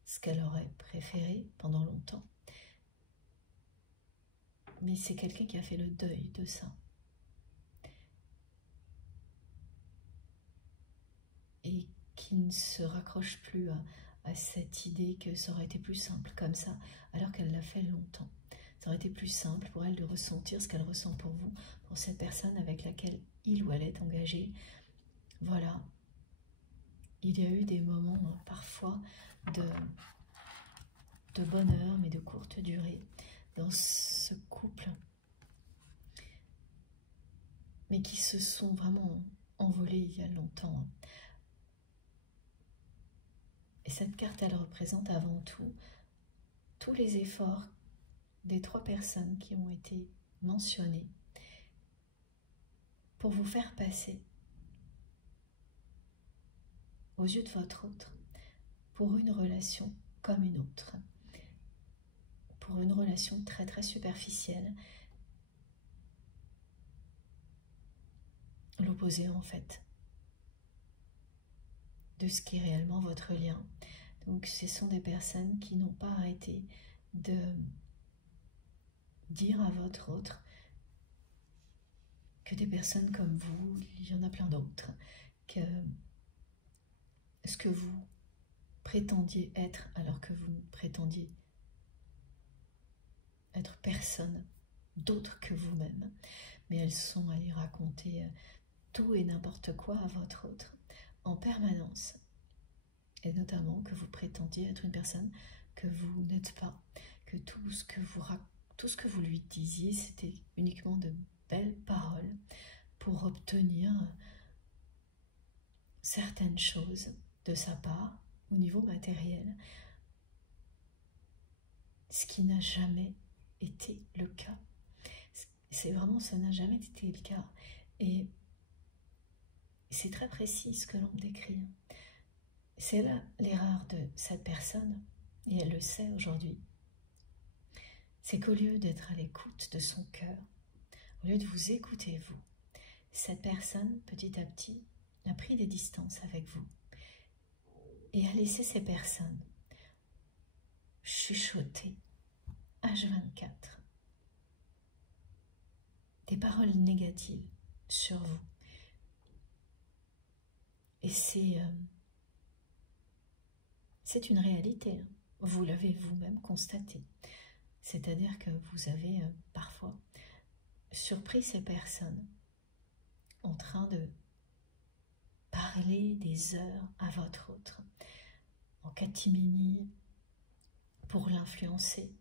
ce qu'elle aurait préféré pendant longtemps, mais c'est quelqu'un qui a fait le deuil de ça. Et qui ne se raccroche plus à cette idée que ça aurait été plus simple comme ça, alors qu'elle l'a fait longtemps. Ça aurait été plus simple pour elle de ressentir ce qu'elle ressent pour vous, pour cette personne avec laquelle il ou elle est engagé. Voilà. Il y a eu des moments parfois de bonheur, mais de courte durée, dans ce couple, mais qui se sont vraiment envolés il y a longtemps. Et cette carte, elle représente avant tout tous les efforts des 3 personnes qui ont été mentionnées pour vous faire passer aux yeux de votre autre pour une relation comme une autre, pour une relation très très superficielle, l'opposé en fait de ce qui est réellement votre lien. Donc ce sont des personnes qui n'ont pas arrêté de dire à votre autre que des personnes comme vous, il y en a plein d'autres, que ce que vous prétendiez être alors que vous prétendiez être personne d'autre que vous-même, mais elles sont allées raconter tout et n'importe quoi à votre autre en permanence, et notamment que vous prétendiez être une personne que vous n'êtes pas, que tout ce que vous lui disiez, c'était uniquement de belles paroles pour obtenir certaines choses de sa part au niveau matériel, ce qui n'a jamais été le cas. C'est vraiment, ça n'a jamais été le cas. Et c'est très précis ce que l'on décrit. C'est là l'erreur de cette personne, et elle le sait aujourd'hui. C'est qu'au lieu d'être à l'écoute de son cœur, au lieu de vous écouter vous, cette personne, petit à petit, a pris des distances avec vous et a laissé ces personnes chuchoter H24 des paroles négatives sur vous. Et c'est une réalité, hein. Vous l'avez vous-même constaté. C'est-à-dire que vous avez parfois surpris ces personnes en train de parler des heures à votre autre, en catimini, pour l'influencer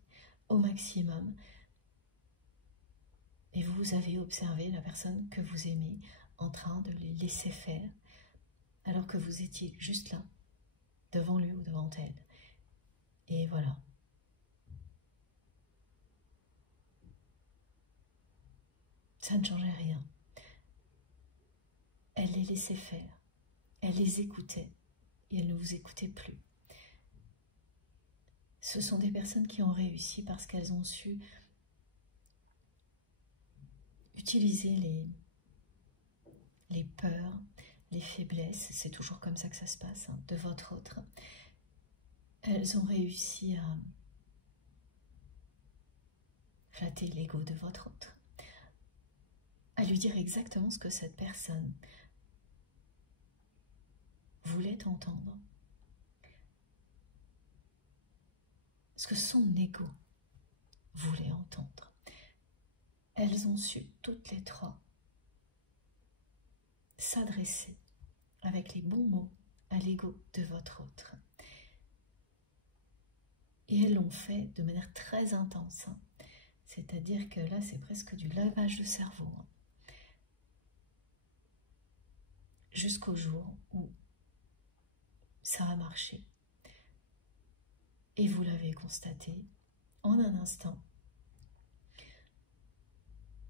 au maximum. Et vous avez observé la personne que vous aimez en train de les laisser faire, alors que vous étiez juste là, devant lui ou devant elle. Et voilà. Ça ne changeait rien. Elle les laissait faire, elle les écoutait, et elle ne vous écoutait plus. Ce sont des personnes qui ont réussi parce qu'elles ont su utiliser les peurs, les faiblesses, c'est toujours comme ça que ça se passe, hein, de votre autre. Elles ont réussi à flatter l'ego de votre autre, à lui dire exactement ce que cette personne voulait entendre, ce que son ego voulait entendre. Elles ont su, toutes les trois, s'adresser avec les bons mots à l'ego de votre autre. Et elles l'ont fait de manière très intense, hein. C'est-à-dire que là, c'est presque du lavage de cerveau, hein. Jusqu'au jour où ça a marché. Et vous l'avez constaté en un instant,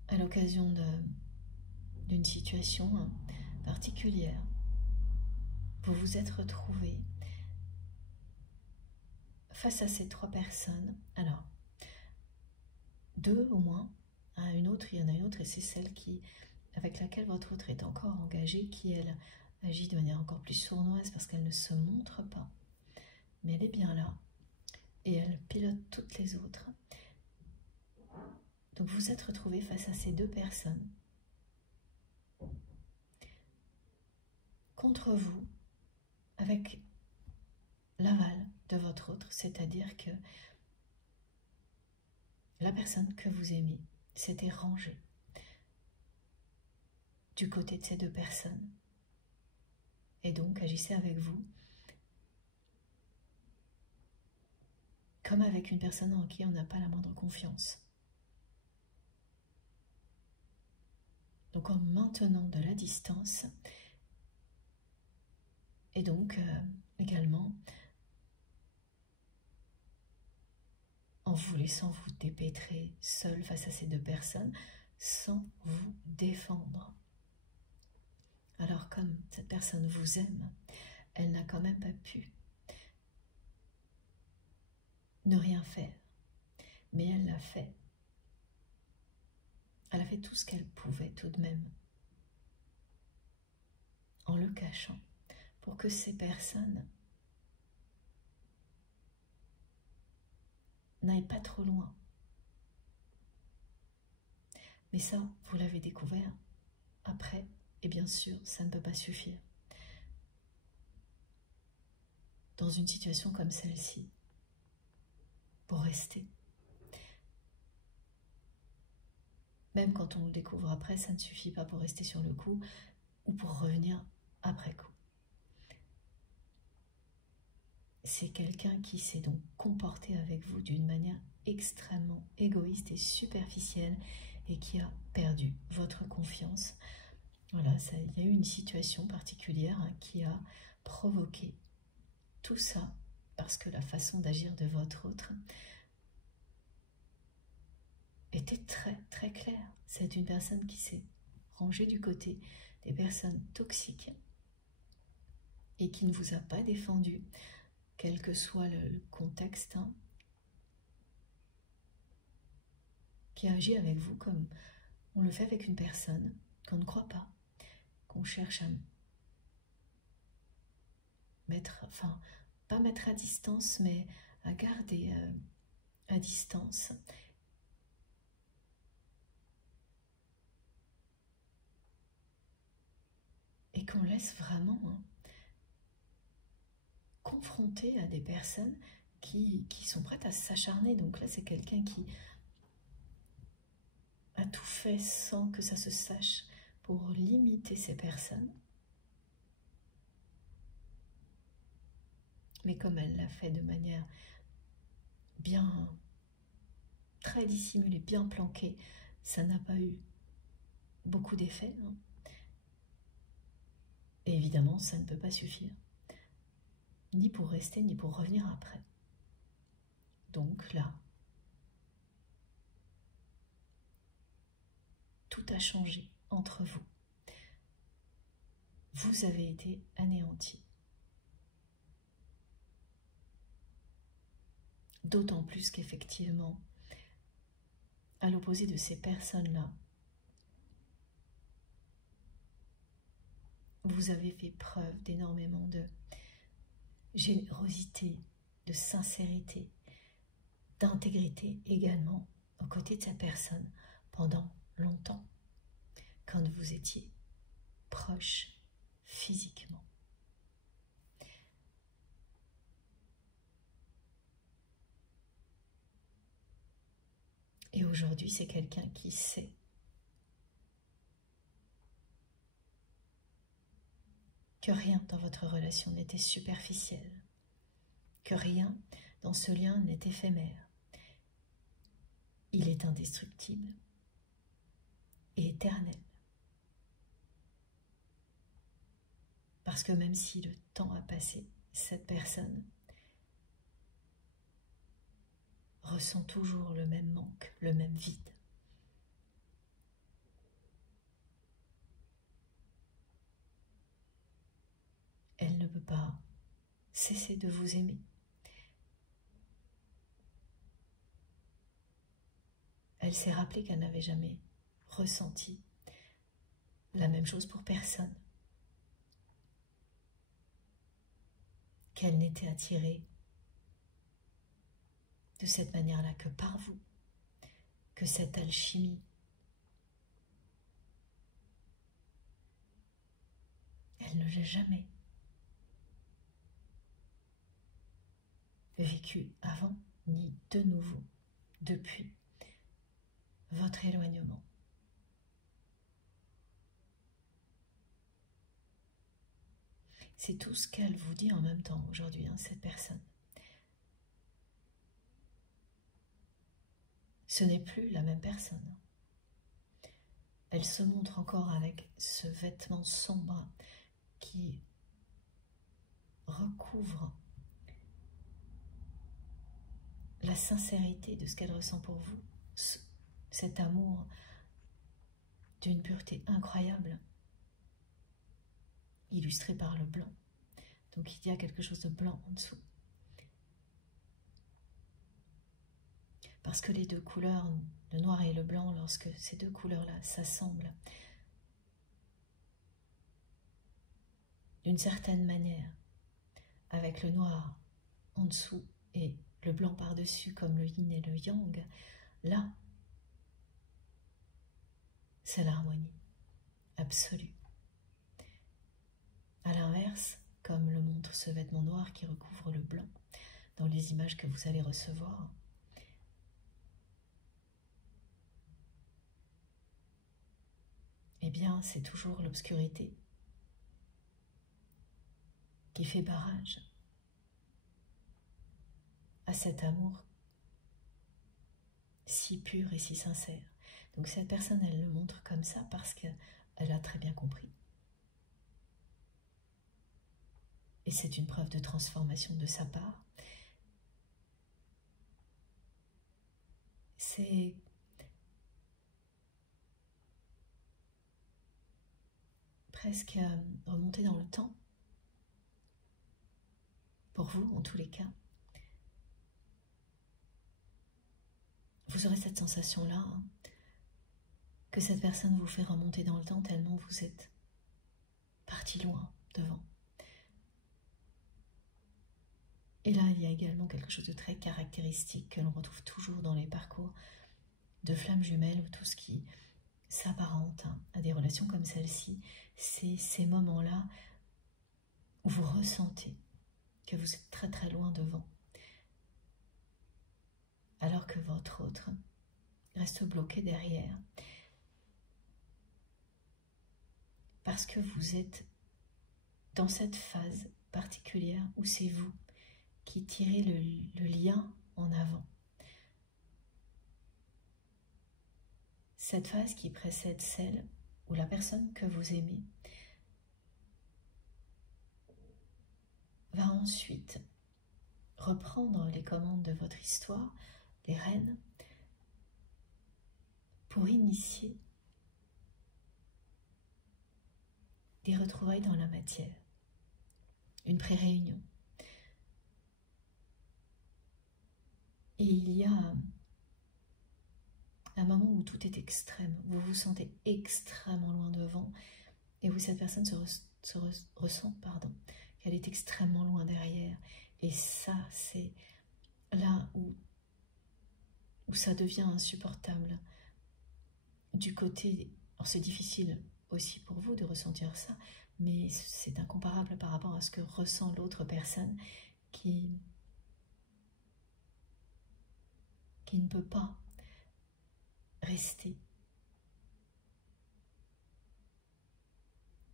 à l'occasion d'une situation particulière. Vous vous êtes retrouvés face à ces trois personnes. Alors, deux au moins, hein, une autre, il y en a une autre, et c'est celle avec laquelle votre autre est encore engagée, qui, elle, agit de manière encore plus sournoise parce qu'elle ne se montre pas. Mais elle est bien là, et elle pilote toutes les autres. Donc vous êtes retrouvés face à ces deux personnes, contre vous, avec l'aval de votre autre, c'est-à-dire que la personne que vous aimez s'était rangée du côté de ces deux personnes et donc agissait avec vous comme avec une personne en qui on n'a pas la moindre confiance. Donc en maintenant de la distance et donc également en vous laissant vous dépêtrer seul face à ces deux personnes sans vous défendre. Alors comme cette personne vous aime, elle n'a quand même pas pu ne rien faire, mais elle l'a fait. Elle a fait tout ce qu'elle pouvait tout de même, en le cachant, pour que ces personnes n'aillent pas trop loin. Mais ça, vous l'avez découvert après, et bien sûr, ça ne peut pas suffire. Dans une situation comme celle-ci, pour rester. Même quand on le découvre après, ça ne suffit pas pour rester sur le coup ou pour revenir après coup. C'est quelqu'un qui s'est donc comporté avec vous d'une manière extrêmement égoïste et superficielle et qui a perdu votre confiance. Voilà, il y a eu une situation particulière qui a provoqué tout ça parce que la façon d'agir de votre autre était très très claire. C'est une personne qui s'est rangée du côté des personnes toxiques et qui ne vous a pas défendu, quel que soit le contexte, hein, qui agit avec vous comme on le fait avec une personne qu'on ne croit pas, qu'on cherche à mettre, enfin, pas mettre à distance, mais à garder à distance. Et qu'on laisse vraiment confronter à des personnes qui sont prêtes à s'acharner. Donc là, c'est quelqu'un qui a tout fait sans que ça se sache pour limiter ces personnes. Mais comme elle l'a fait de manière bien, très dissimulée, bien planquée, ça n'a pas eu beaucoup d'effet. Hein. Et évidemment, ça ne peut pas suffire. Ni pour rester, ni pour revenir après. Donc là, tout a changé entre vous. Vous avez été anéanti. D'autant plus qu'effectivement, à l'opposé de ces personnes-là, vous avez fait preuve d'énormément de générosité, de sincérité, d'intégrité également aux côtés de cette personne pendant longtemps, quand vous étiez proche physiquement. Et aujourd'hui, c'est quelqu'un qui sait que rien dans votre relation n'était superficiel, que rien dans ce lien n'est éphémère. Il est indestructible et éternel. Parce que même si le temps a passé, cette personne ressent toujours le même manque, le même vide. Elle ne peut pas cesser de vous aimer. Elle s'est rappelée qu'elle n'avait jamais ressenti la même chose pour personne, qu'elle n'était attirée de cette manière-là que par vous, que cette alchimie, elle ne l'a jamais vécu avant ni de nouveau depuis votre éloignement. C'est tout ce qu'elle vous dit en même temps aujourd'hui, hein, cette personne. Ce n'est plus la même personne. Elle se montre encore avec ce vêtement sombre qui recouvre la sincérité de ce qu'elle ressent pour vous, cet amour d'une pureté incroyable, illustré par le blanc. Donc il y a quelque chose de blanc en dessous. Parce que les deux couleurs, le noir et le blanc, lorsque ces deux couleurs-là s'assemblent, d'une certaine manière, avec le noir en dessous et le blanc par-dessus, comme le yin et le yang, là, c'est l'harmonie absolue. À l'inverse, comme le montre ce vêtement noir qui recouvre le blanc, dans les images que vous allez recevoir, eh bien, c'est toujours l'obscurité qui fait barrage à cet amour si pur et si sincère. Donc cette personne, elle le montre comme ça parce qu'elle a très bien compris. Et c'est une preuve de transformation de sa part. C'est presque remonter dans le temps pour vous en tous les cas, vous aurez cette sensation-là, hein, que cette personne vous fait remonter dans le temps tellement vous êtes parti loin devant. Et là, il y a également quelque chose de très caractéristique que l'on retrouve toujours dans les parcours de flammes jumelles ou tout ce qui s'apparente à des relations comme celle-ci. C'est ces moments-là où vous ressentez que vous êtes très très loin devant, alors que votre autre reste bloqué derrière. Parce que vous êtes dans cette phase particulière où c'est vous qui tirez le lien en avant. Cette phase qui précède celle où la personne que vous aimez va ensuite reprendre les commandes de votre histoire, les rênes, pour initier des retrouvailles dans la matière, une pré-réunion. Et il y a un moment où tout est extrême, vous vous sentez extrêmement loin devant, et où cette personne ressent qu'elle est extrêmement loin derrière. Et ça, c'est là où ça devient insupportable. Du côté, alors c'est difficile aussi pour vous de ressentir ça, mais c'est incomparable par rapport à ce que ressent l'autre personne qui ne peut pas rester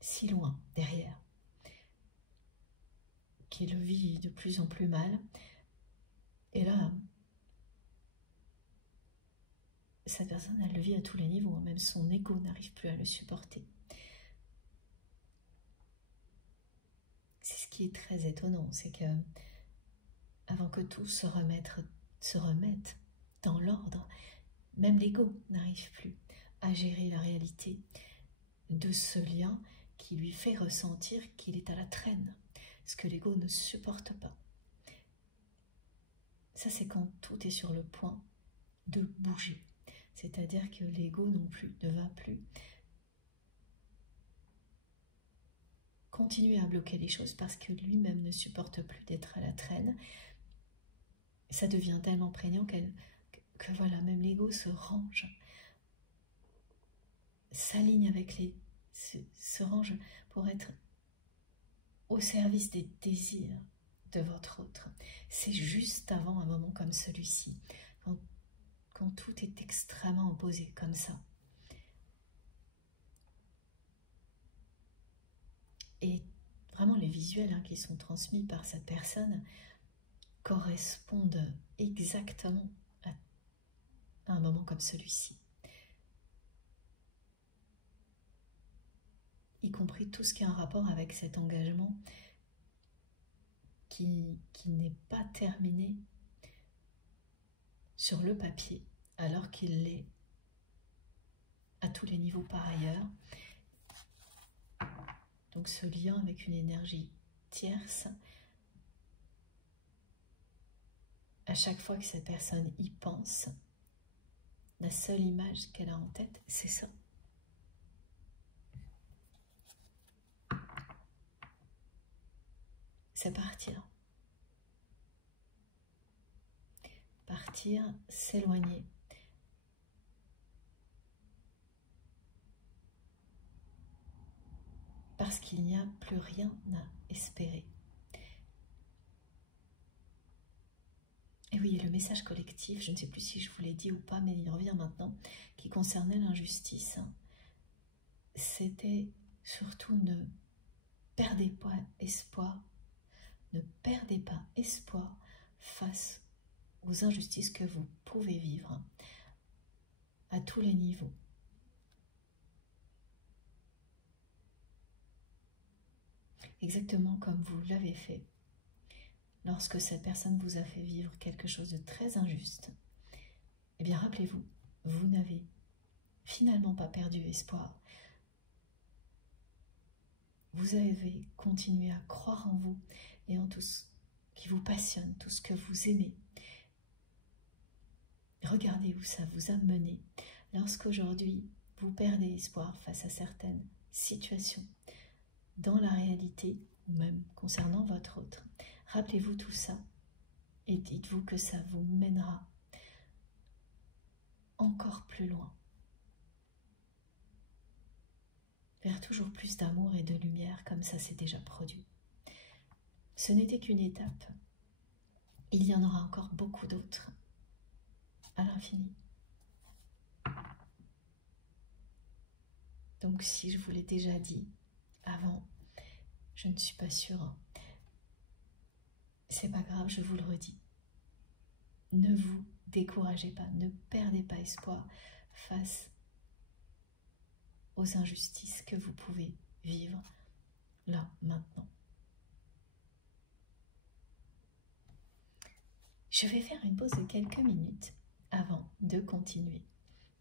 si loin derrière, qui le vit de plus en plus mal. Et là, cette personne, elle le vit à tous les niveaux, même son ego n'arrive plus à le supporter. C'est ce qui est très étonnant, c'est que avant que tout se remette dans l'ordre, même l'ego n'arrive plus à gérer la réalité de ce lien qui lui fait ressentir qu'il est à la traîne, ce que l'ego ne supporte pas. Ça, c'est quand tout est sur le point de bouger. C'est-à-dire que l'ego non plus ne va plus continuer à bloquer les choses parce que lui-même ne supporte plus d'être à la traîne. Ça devient tellement prégnant que voilà, même l'ego se range, s'aligne avec se range pour être au service des désirs de votre autre. C'est juste avant un moment comme celui-ci, quand tout est extrêmement opposé comme ça. Et vraiment les visuels qui sont transmis par cette personne correspondent exactement à un moment comme celui-ci. Y compris tout ce qui a un rapport avec cet engagement qui n'est pas terminé sur le papier, alors qu'il l'est à tous les niveaux par ailleurs. Donc ce lien avec une énergie tierce, à chaque fois que cette personne y pense, la seule image qu'elle a en tête, c'est ça. C'est partir. Partir, s'éloigner. Parce qu'il n'y a plus rien à espérer. Et oui, le message collectif, je ne sais plus si je vous l'ai dit ou pas, mais il revient maintenant, qui concernait l'injustice. C'était surtout ne perdez pas espoir. Ne perdez pas espoir face aux injustices que vous pouvez vivre à tous les niveaux. Exactement comme vous l'avez fait lorsque cette personne vous a fait vivre quelque chose de très injuste. Eh bien, rappelez-vous, vous n'avez finalement pas perdu espoir. Vous avez continué à croire en vous et en tout qui vous passionne, tout ce que vous aimez. Regardez où ça vous a mené. Lorsqu'aujourd'hui, vous perdez espoir face à certaines situations dans la réalité ou même concernant votre autre, rappelez-vous tout ça et dites-vous que ça vous mènera encore plus loin, vers toujours plus d'amour et de lumière comme ça s'est déjà produit. Ce n'était qu'une étape. Il y en aura encore beaucoup d'autres, à l'infini. Donc si je vous l'ai déjà dit avant, je ne suis pas sûre. C'est pas grave, je vous le redis. Ne vous découragez pas, ne perdez pas espoir face aux injustices que vous pouvez vivre là, maintenant. Je vais faire une pause de quelques minutes avant de continuer.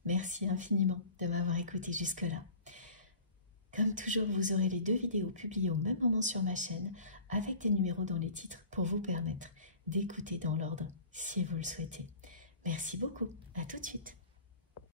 Merci infiniment de m'avoir écouté jusque-là. Comme toujours, vous aurez les 2 vidéos publiées au même moment sur ma chaîne avec des numéros dans les titres pour vous permettre d'écouter dans l'ordre si vous le souhaitez. Merci beaucoup, à tout de suite.